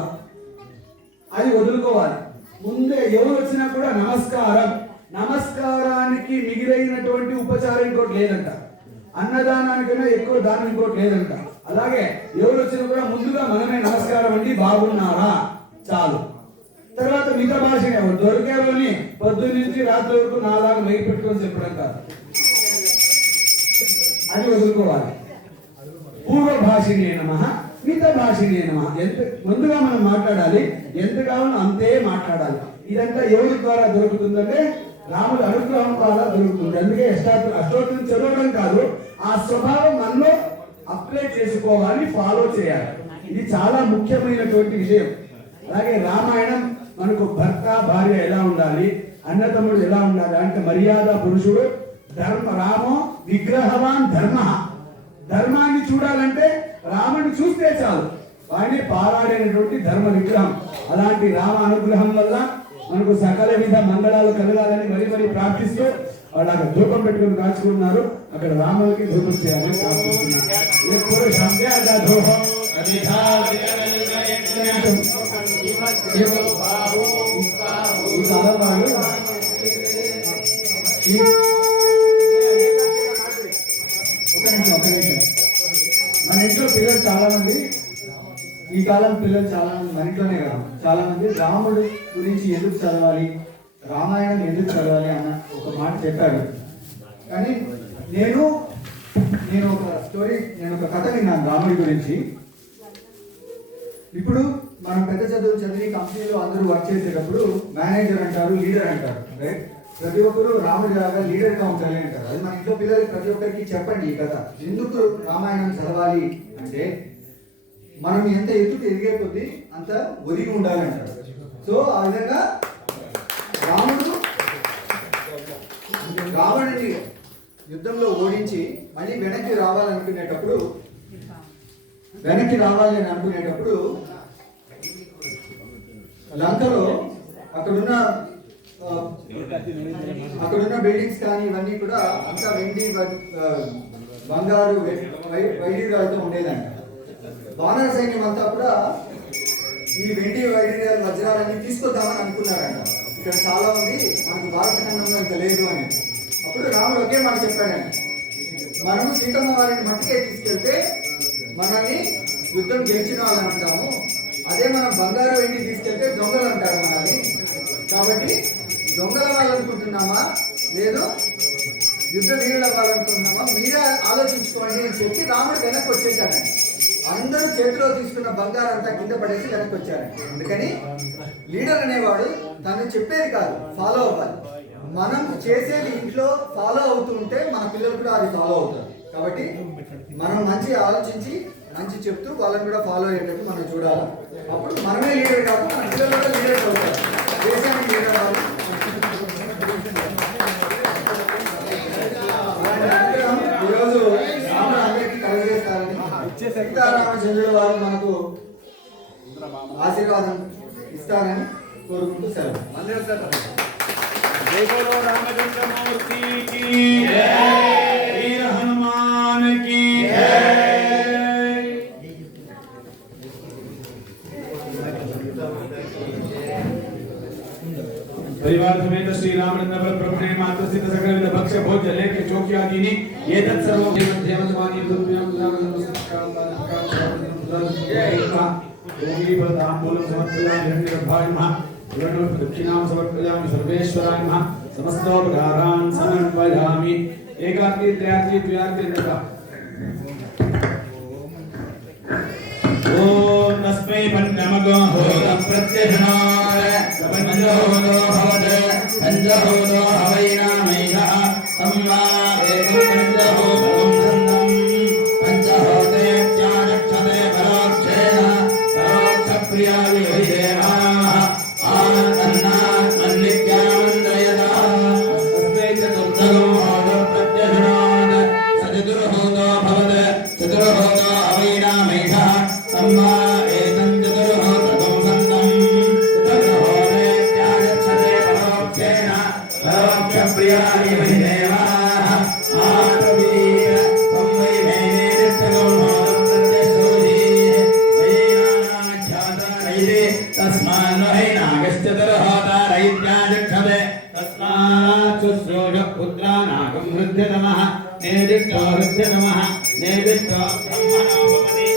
అది వదులుకోవాలి. ముందే ఎవరు వచ్చినా కూడా నమస్కారం, నమస్కారానికి మిగిలినటువంటి ఉపచారం ఇంకోటి లేదంట, అన్నదానానికైనా ఎక్కువ దానం ఇంకోటి లేదంట. అలాగే ఎవరు వచ్చినా కూడా ముందుగా మనమే నమస్కారం అండి బాగున్నారా చాలు. తర్వాత మిగతా భాష దొరికేవని పొద్దున్న నుంచి రాత్రి వరకు నాలాగా మెగి పెట్టుకొని చెప్పడం కాదు, అది వదులుకోవాలి. పూర్వ భాషినే నమః, మిత భాషినే నమః. ఎంత ముందుగా మనం మాట్లాడాలి, ఎంత కావాలో అంతే మాట్లాడాలి. ఇదంతా ఎవరి ద్వారా దొరుకుతుందంటే రాముడి అనుగ్రహం ద్వారా దొరుకుతుంది. అందుకే అష్టోత్తరం చదవడం కాదు, ఆ స్వభావం మనలో అప్లై చేసుకోవాలి, ఫాలో చేయాలి. ఇది చాలా ముఖ్యమైనటువంటి విషయం. అలాగే రామాయణం మనకు భర్త భార్య ఎలా ఉండాలి, అన్నతమ్ముడు ఎలా ఉండాలి అంటే మర్యాద పురుషుడు, ధర్మ రామో విగ్రహవాన్ ధర్మ. ధర్మాన్ని చూడాలంటే రాముడిని చూస్తే చాలు, వాడిని పారాడేటువంటి ధర్మ విగ్రహం. అలాంటి రామ అనుగ్రహం వల్ల మనకు సకల విధ మంగళాలు కలగాలని మరీ మరీ ప్రార్థిస్తూ వాళ్ళు అక్కడ ధూపం పెట్టుకుని కాచుకున్నారు. అక్కడ రాముడికి ధూపం చేయాలని ప్రార్థిస్తున్నారు. ఒక నిమిషం. మన ఇంట్లో పిల్లలు చాలా మంది, ఈ కాలం పిల్లలు చాలా మంది, మన ఇంట్లోనే కాదు చాలా మంది రాముడు గురించి ఎందుకు చదవాలి, రామాయణం ఎందుకు చదవాలి అన్న ఒక మాట చెప్పాడు. కానీ నేను ఒక కథ విన్నాను రాముడి గురించి. ఇప్పుడు మనం పెద్ద చదువులు చదివి కంపెనీలో అందరూ వర్క్ చేసేటప్పుడు మేనేజర్ అంటారు, లీడర్ అంటారు, రైట్? ప్రతి ఒక్కరు రాముడి లాగా లీడర్గా ఉండాలి అంటారు. అది మన ఇంట్లో పిల్లలకి ప్రతి ఒక్కరికి చెప్పండి ఈ కథ. ఎందుకు రామాయణం చదవాలి అంటే, మనం ఎంత ఎత్తుకు ఎదిగే కొద్దీ అంత ఒదిగి ఉండాలి అంటారు. సో ఆ విధంగా రావణుని యుద్ధంలో ఓడించి మళ్ళీ వెనక్కి రావాలి అనుకునేటప్పుడు లంకలో అక్కడున్న బిల్డింగ్స్ కానీ ఇవన్నీ కూడా అంతా వెండి బంగారు వైడూర్యాలతో ఉండేదంట. వానర సైన్యం అంతా కూడా ఈ వెండి వైడూర్యాలు వజ్రాలన్నీ తీసుకొద్దామని అనుకున్నారంట. ఇక్కడ చాలా ఉంది, మనకు భారత ఖండంలో ఇంత లేదు అని. అప్పుడు రాముడు ఒకే మాట చెప్పాడంట, మనము సీతమ్మ వారిని మట్టికే తీసుకెళ్తే మనల్ని యుద్ధం గెలిచిన వాళ్ళని అంటాము, అదే మనం బంగారు వెండి తీసుకెళ్తే దొంగలు అంటారు మనల్ని. కాబట్టి దొంగల వాళ్ళనుకుంటున్నామా లేదు యుద్ధ వీరులు అవ్వాలనుకుంటున్నామా మీరే ఆలోచించుకోండి అని చెప్పి రాముడు వెనక్కి వచ్చేసాడంట. అందరూ చేతిలో తీసుకున్న బంగారం అంతా కింద పడేసి వెనక్కి వచ్చారంట. అందుకని లీడర్ అనేవాడు తను చెప్పేది కాదు, ఫాలో అవ్వాలి. మనం చేసేది ఇంట్లో ఫాలో అవుతూ ఉంటే మన పిల్లలు కూడా అది ఫాలో అవుతారు. కాబట్టి మనం మంచి ఆలోచించి మంచి చెప్తూ వాళ్ళని కూడా ఫాలో అయ్యేటట్టు మనం చూడాలి. అప్పుడు మనమే లీడర్ కాదు, మన పిల్లలు కూడా లీడర్స్ అవుతారు, దేశానికి లీడర్ కాదు. ఈరోజు రాముడు అందరికీ కలుగజేస్తారని సీతారామచంద్రుడు వారు మనకు ఆశీర్వాదం ఇస్తారని కోరుకుంటూ సెలవు. जय बोलो रामचंद्र मूर्ति की जय, वीर हनुमान की जय। परिवार समेत श्री रामचंद्र ब्रह्मणे मात्र स्थित सकल विद भक्ष्य भोज्य लेके चोक्यादीनि एतत् सर्वं देवदेवत्वानि दुर्व्यं योगी बलताम्बूलं समर्पयामि हिरण्यगर्भाय नमः दक्षिणां समर्पयामि सर्वेश्वराय नमः समस्तोपकारान् समर्पयामि एकार्ति त्रयार्ति द्व्यार्ति तथा ओम तस्मै पञ्चमगो होत प्रत्यघ्नात् पञ्चहोतो भवते पञ्चहोतो हवैनामैषः तम्मा एकं पञ्चहोतं सन्नं पञ्चहोतेत्याचक्षते परोक्षेण परोक्षप्रियाय विदेवाः आतन्नात् मन्नित्यामन्त्रयतः तस्मै चतुर्थगो होतो प्रत्यघ्नात् स चतुर्होतो भवते चतुर्होतो हवैनामैषः तम्मा एतं चतुर्होत्रकं सन्नं चतुर्होतेत्याचक्षते परोक्षेण परोक्षप्रियाय विदेवाः आतवीर त्वं वै मेने तिष्ठगं होतं प्रत्यक्षोजीः वैनानाख्यातारैः तस्मान् वैनागश्चतुर्होतारैत्याचक्षते तस्मात् शुश्रूषपुत्रानाकं वृद्ध्यतमः नेदिष्टो वृद्ध्यतमः नेदिष्टो ब्रह्मणो भवति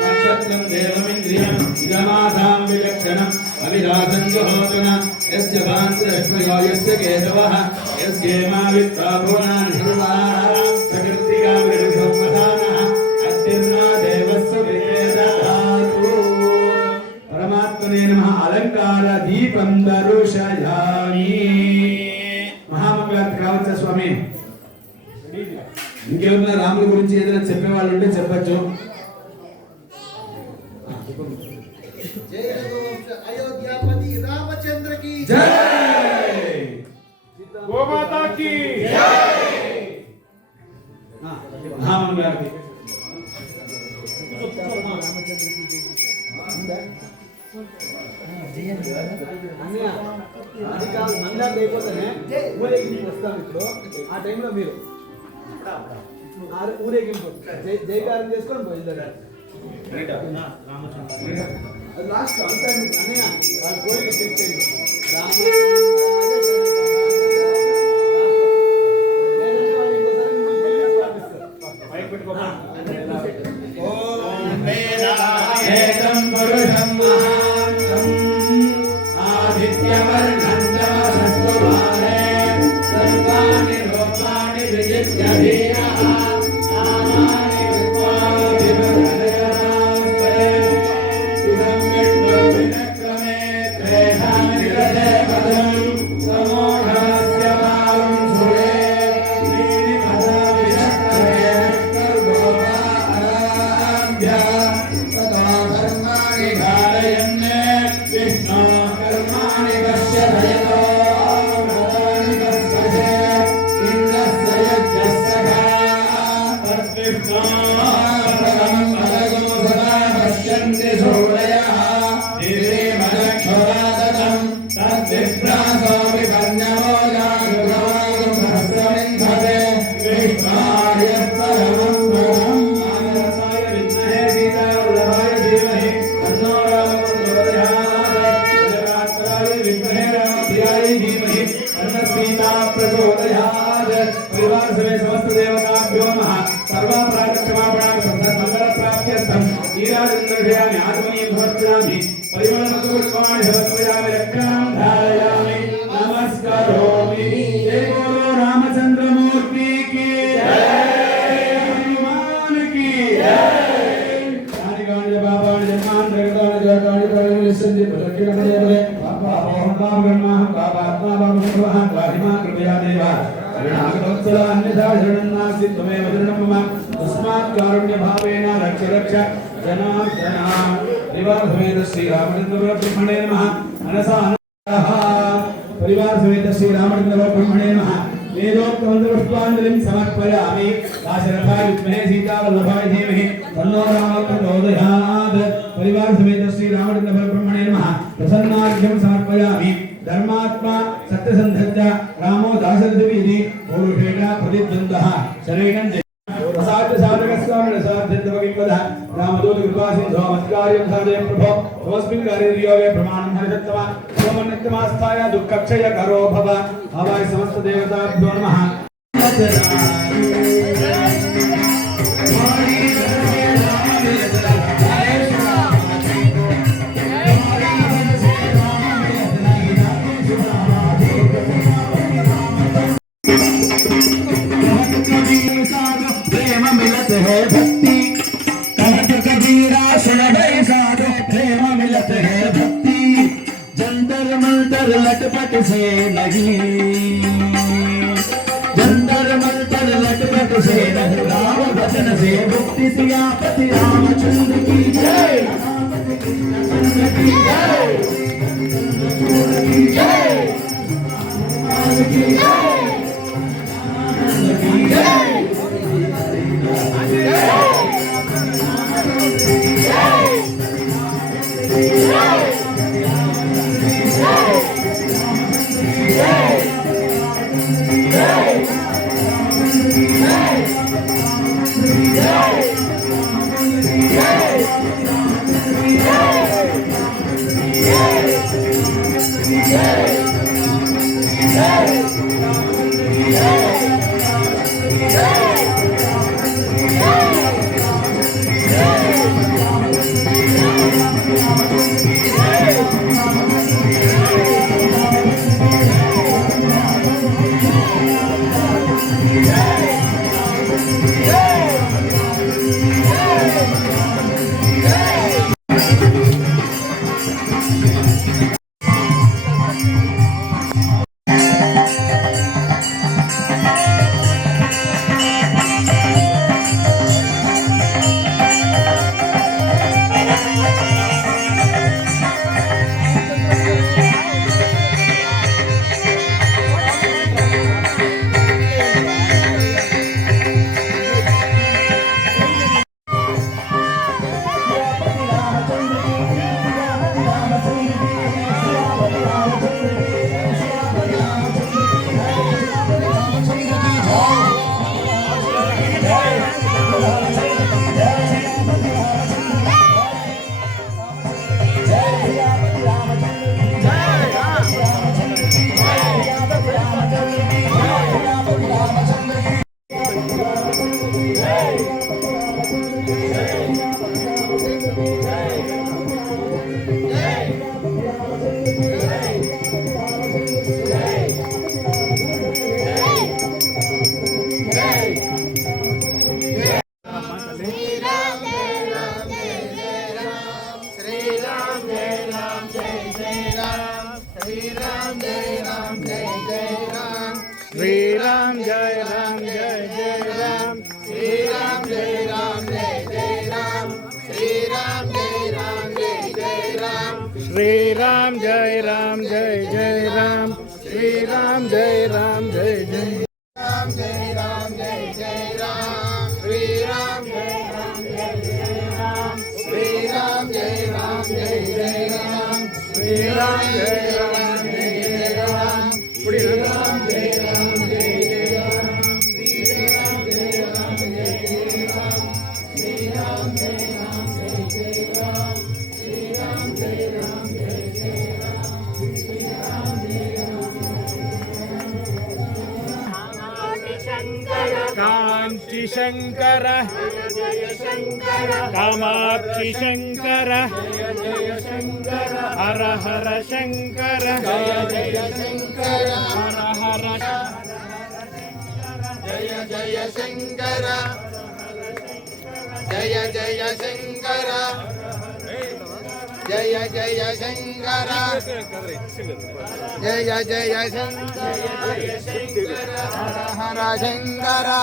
नक्षत्रं देवमिन्द्रियम् इदमासां विलक्षणम् अविलासं जुहोतुना यस्य भान्तरश्वयो यस्य केशवः यस्येमा वित्ताभुवनान् हिर्वाः सकृत्तिकामृगसंवसानः अद्यर्ना देवस्य वेदधातु परमात्मने नमः अलंकार दीपं दर्शयामि महामंगलार्थ కావచ్చు స్వామి ఇంకేమన్నా రాముడి గురించి ఏదైనా చెప్పేవాళ్ళు ఉంటే చెప్పచ్చు जय रघुवंश अयोध्यापति रामचंद्र की जय गोमाता की महामंगलार्थ అది కాదు మంగళారతి అయిపోతేనే ఊరేగింపు వస్తాం ఇప్పుడు ఆ టైంలో మీరు ఊరేగింపు జయకారం చేసుకొని పోయిందట అది లాస్ట్ అంతా అన్నయ్య వాళ్ళ కోరిక తీర్చేయండి ఏకం పురుషం మహాంతం ఆదిత్యవర్ణం తమసస్వభావే సర్వాణి రూపాణి విజిత్య ధీరః నామాని కృత్వా విభజనాస్పదే ఇదం విష్ణు వినక్రమే త్రేధాని రదే పదం సమోఢస్య భావం సురే శ్రీని పద విచక్రే నష్కర్గోపా అరాభ్య తదా కర్మాణి ధారయన్నే విష్ణు కర్మాణి పశ్యతయతో వ్రతాని కస్మజే ఇంద్రస్య యజ్ఞస్య ఘా తద్విష్ణు ప్రథమం పదగం సదా పశ్యంతి సూరయః దివ్యమదక్షరాదతం తద్విప్రాసో విపన్నమోదాగృహం సహస్రమింధతే విష్ణాయ పరమం పదం ఆదర్శాయ విద్మహే సీతావల్లభాయ ధీమహి తన్నో రామో ప్రచోదయాత్ జగదాత్మనాయ విద్మహే రామప్రియాయ ధీమహి తన్న సీతా ప్రచోదయాత్ పరివార సమే సమస్త దేవతాభ్యో నమః సర్వ ప్రాణక్షమాపణాయ సర్వమంగళ ప్రాప్త్యర్థం ఈరాజేంద్రయామి ఆత్మనీయం సమర్పయామి పరిమళమధుపుష్పాణి సమర్పయామి రక్షాం ధారయామి నమస్కరోమి జై బోలో రామచంద్రమూర్తి కి జై హనుమాన్ కి జై కాణికాణి బాబాణి జన్మాన్ జగతాని జగతాని ప్రవేశించి ప్రదక్షిణమదేవరే బాబా ఓం బాబా బ్రహ్మ బాబా ఆత్మా బాబా భగవః వాహిమా కృపయా దేవ శరణాగతవత్సల అన్యథా శరణన్నాసి త్వమేవ శరణం మమ తస్మాత్ కారుణ్య భావేన రక్ష రక్ష జనార్దన परिवार समेत श्री रामचंद्र ब्रह्मणे नमः मनसा परिवार समेत श्री रामचंद्र ब्रह्मणे नमः वेदोक्तमन्त्रपुष्पाञ्जलिं समर्पयामि दाशरथाय विद्महे सीतावल्लभाय धीमहि तन्नो रामः प्रचोदयात् परिवार समेत श्री रामचंद्र ब्रह्मणे नमः प्रसन्नार्घ्यं समर्पयामि धर्मात्मा सत्यसन्धत्य रामो दाशरथिभिः पुरुषेण प्रतिद्वन्द्वः शरीरं प्रसाद्य साधकस्वामी साध्यन्तवगिम्वदः रामदूतकृपासिन्धो मत्कार्यं साधय प्रभो तमस्मिन् कार्ययोगे प्रमाणं हरिदत्तमा सोमन्यत्तमास्थाय दुःखक्षय करो भव हवाय समस्त देवताभ्यो नमः लटपट से लगी जंतर मंतर लटपट से लगी राम वचन से मुक्ति सियापति रामचंद्र की जय रामचंद्र की जय की जय की जय Shri Ram Jai Ram Jai Jai Ram Shri Ram Jai Ram Jai Jai Ram Jai Ram Jai Jai Ram Shri Ram Jai Ram Jai Jai Ram Shri Ram Jai Ram Jai Jai Ram Shri Ram Jai Ram Jai Jai Ram Shri Ram Jai Ram Jai Jai Ram Shri Ram Jai Ram Jai Jai Ram Shri Ram Jai Ram Jai Jai Ram Shri Ram Jai Ram Jai Jai Ram Shri Ram Jai Kanchi Shankara Jaya Shankara Kamakshi Shankara Jaya Shankara Hara Hara Shankara Jaya Shankara Hara Hara Jaya Jaya Shankara Jaya Jaya Shankara Jaya Jaya Shankara Jaya Jaya Shankara Hara Hara Shankara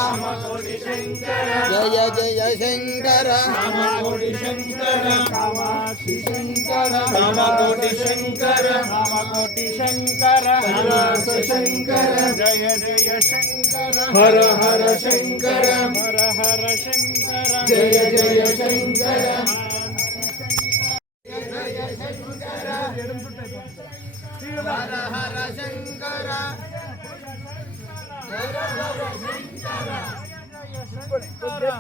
Jaya Jaya Shankara Kamakshi Shankara Kamakshi Shankara Kamakoti Shankara Kamakoti Shankara Hara Shankara Jaya Jaya Shankara Hara Hara Shankara Hara Hara Shankara Jaya Jaya Shankara Hara Hara Shankara Hara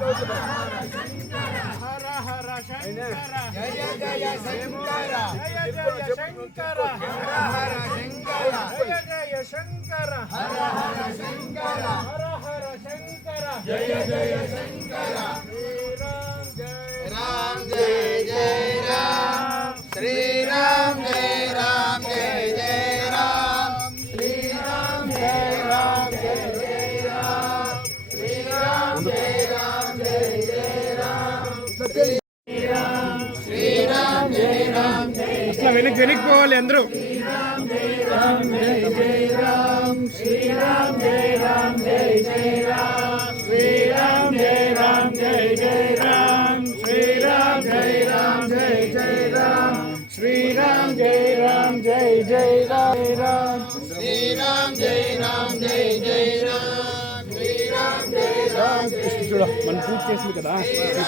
Hara Shankara Shankara జయ జయ శంకర జయ జయ శంకర హర హర శంకర జయ జయ శంకర హర హర శంకర హర హర శంకర జయ జయ శంకర రామ్ జయ రామ్ జయ జయ రామ్ శ్రీ రామ్ జయ రామ్ జయ జయ రామ్ శ్రీ రామ్ జయ రామ్ జయ జయ రామ్ శ్రీ రామ్ జయ రామ్ జయ జయ రామ్ శ్రీ రామ్ జయ రామ్ జయ అట్లా వెనక్కి పోవాలి అందరూ రామ్ జయ రామ్ జయ జయ రామ్ శ్రీ రామ్ జయ రామ్ జయ జయ రామ్ శ్రీ రామ్ జయ రామ్ జయ జయ రామ్ శ్రీ రామ్ జయ రామ్ జయ జయ రామ్ శ్రీ రామ్ జయ రామ్ జయ జయ రామ్ శ్రీ రామ్ జయ రామ్ జయ జయ రామ్ శ్రీ రామ్ జయ రామ్ చూడ మనం పూజ చేసింది కదా ఇప్పుడు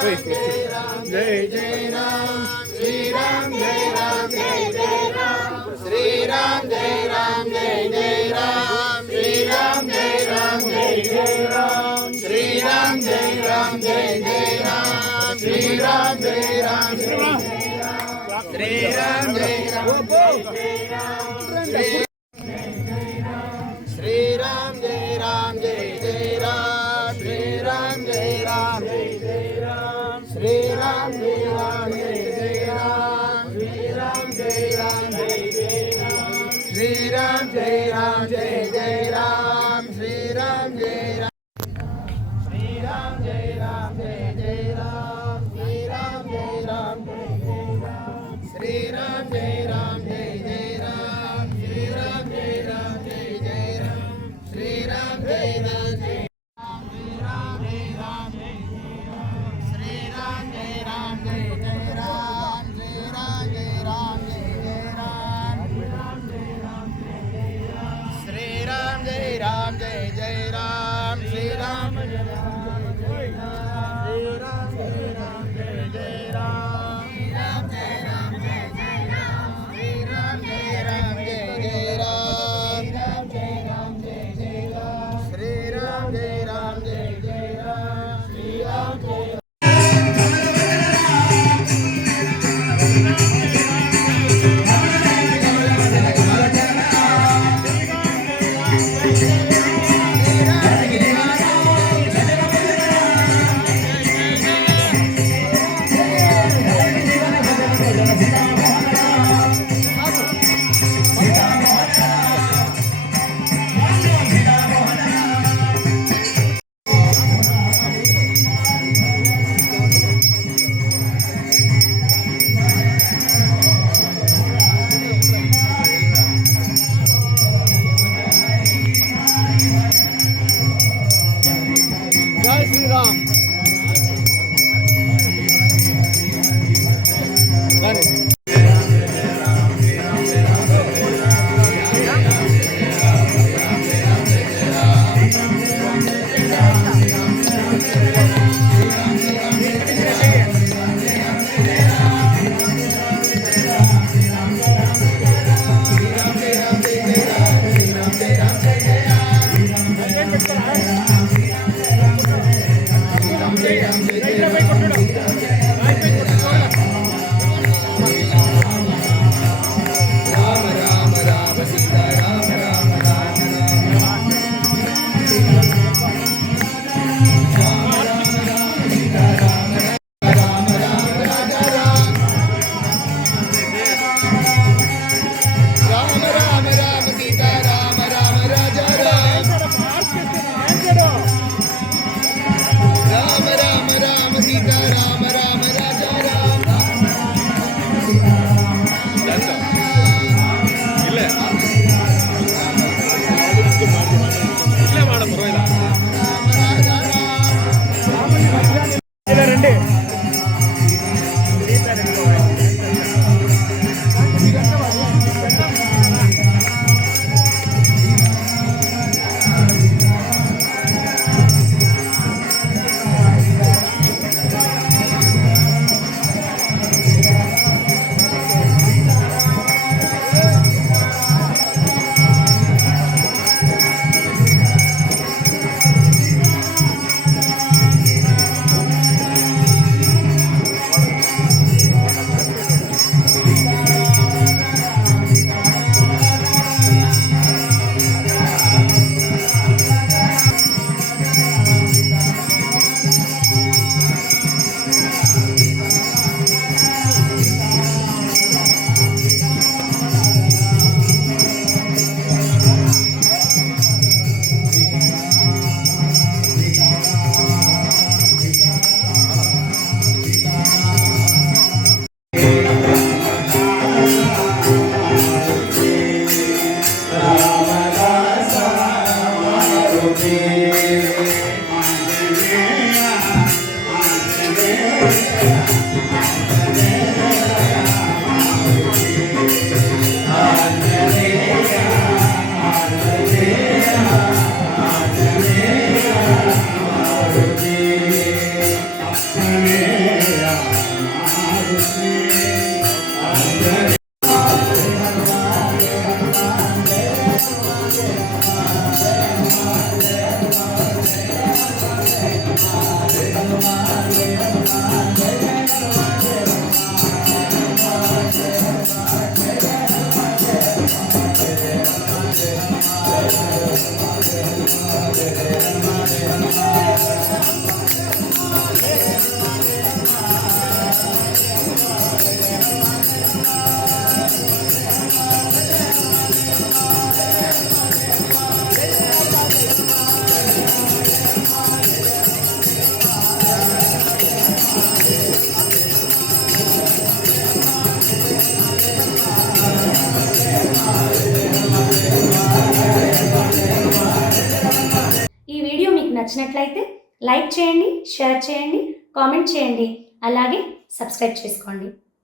జై జై రామ్ శ్రీ రామ్ జయ రామ్ జయ జయ రామ్ శ్రీ రామ్ జయ రామ్ జయ జయ రామ్ శ్రీ రామ్ జయ రామ్ జయ జయ రామ్ శ్రీ రామ్ జయ రామ్ జయ జయ రామ్ శ్రీ రామ్ జయ రామ్ శ్రీ రామ్ జయ రామ్ శ్రీ రామ్ జయ రామ్ జయ జయ రామ్ శ్రీ రామ్ జయ రామ్ జయ జయ రామ్ శ్రీ రామ్ జయ రామ్ జయ జయ రామ్ శ్రీ రామ్ జయ రామ్ జయ జయ రామ్ శ్రీ రామ్ జయ రామ్ జయ జయ రామ్ శ్రీ రామ్ జయ రామ్ శ్రీ రామ్ జయ రామ్ జయ జయ రామ్ శ్రీ రామ్ జయ రామ్ జయ జయ రామ్ శ్రీ రామ్ జయ రామ్ జయ జయ రామ్ శ్రీ రామ్ ఈ వీడియో మీకు నచ్చినట్లయితే లైక్ చేయండి, షేర్ చేయండి, కామెంట్ చేయండి, అలాగే సబ్స్క్రైబ్ చేసుకోండి.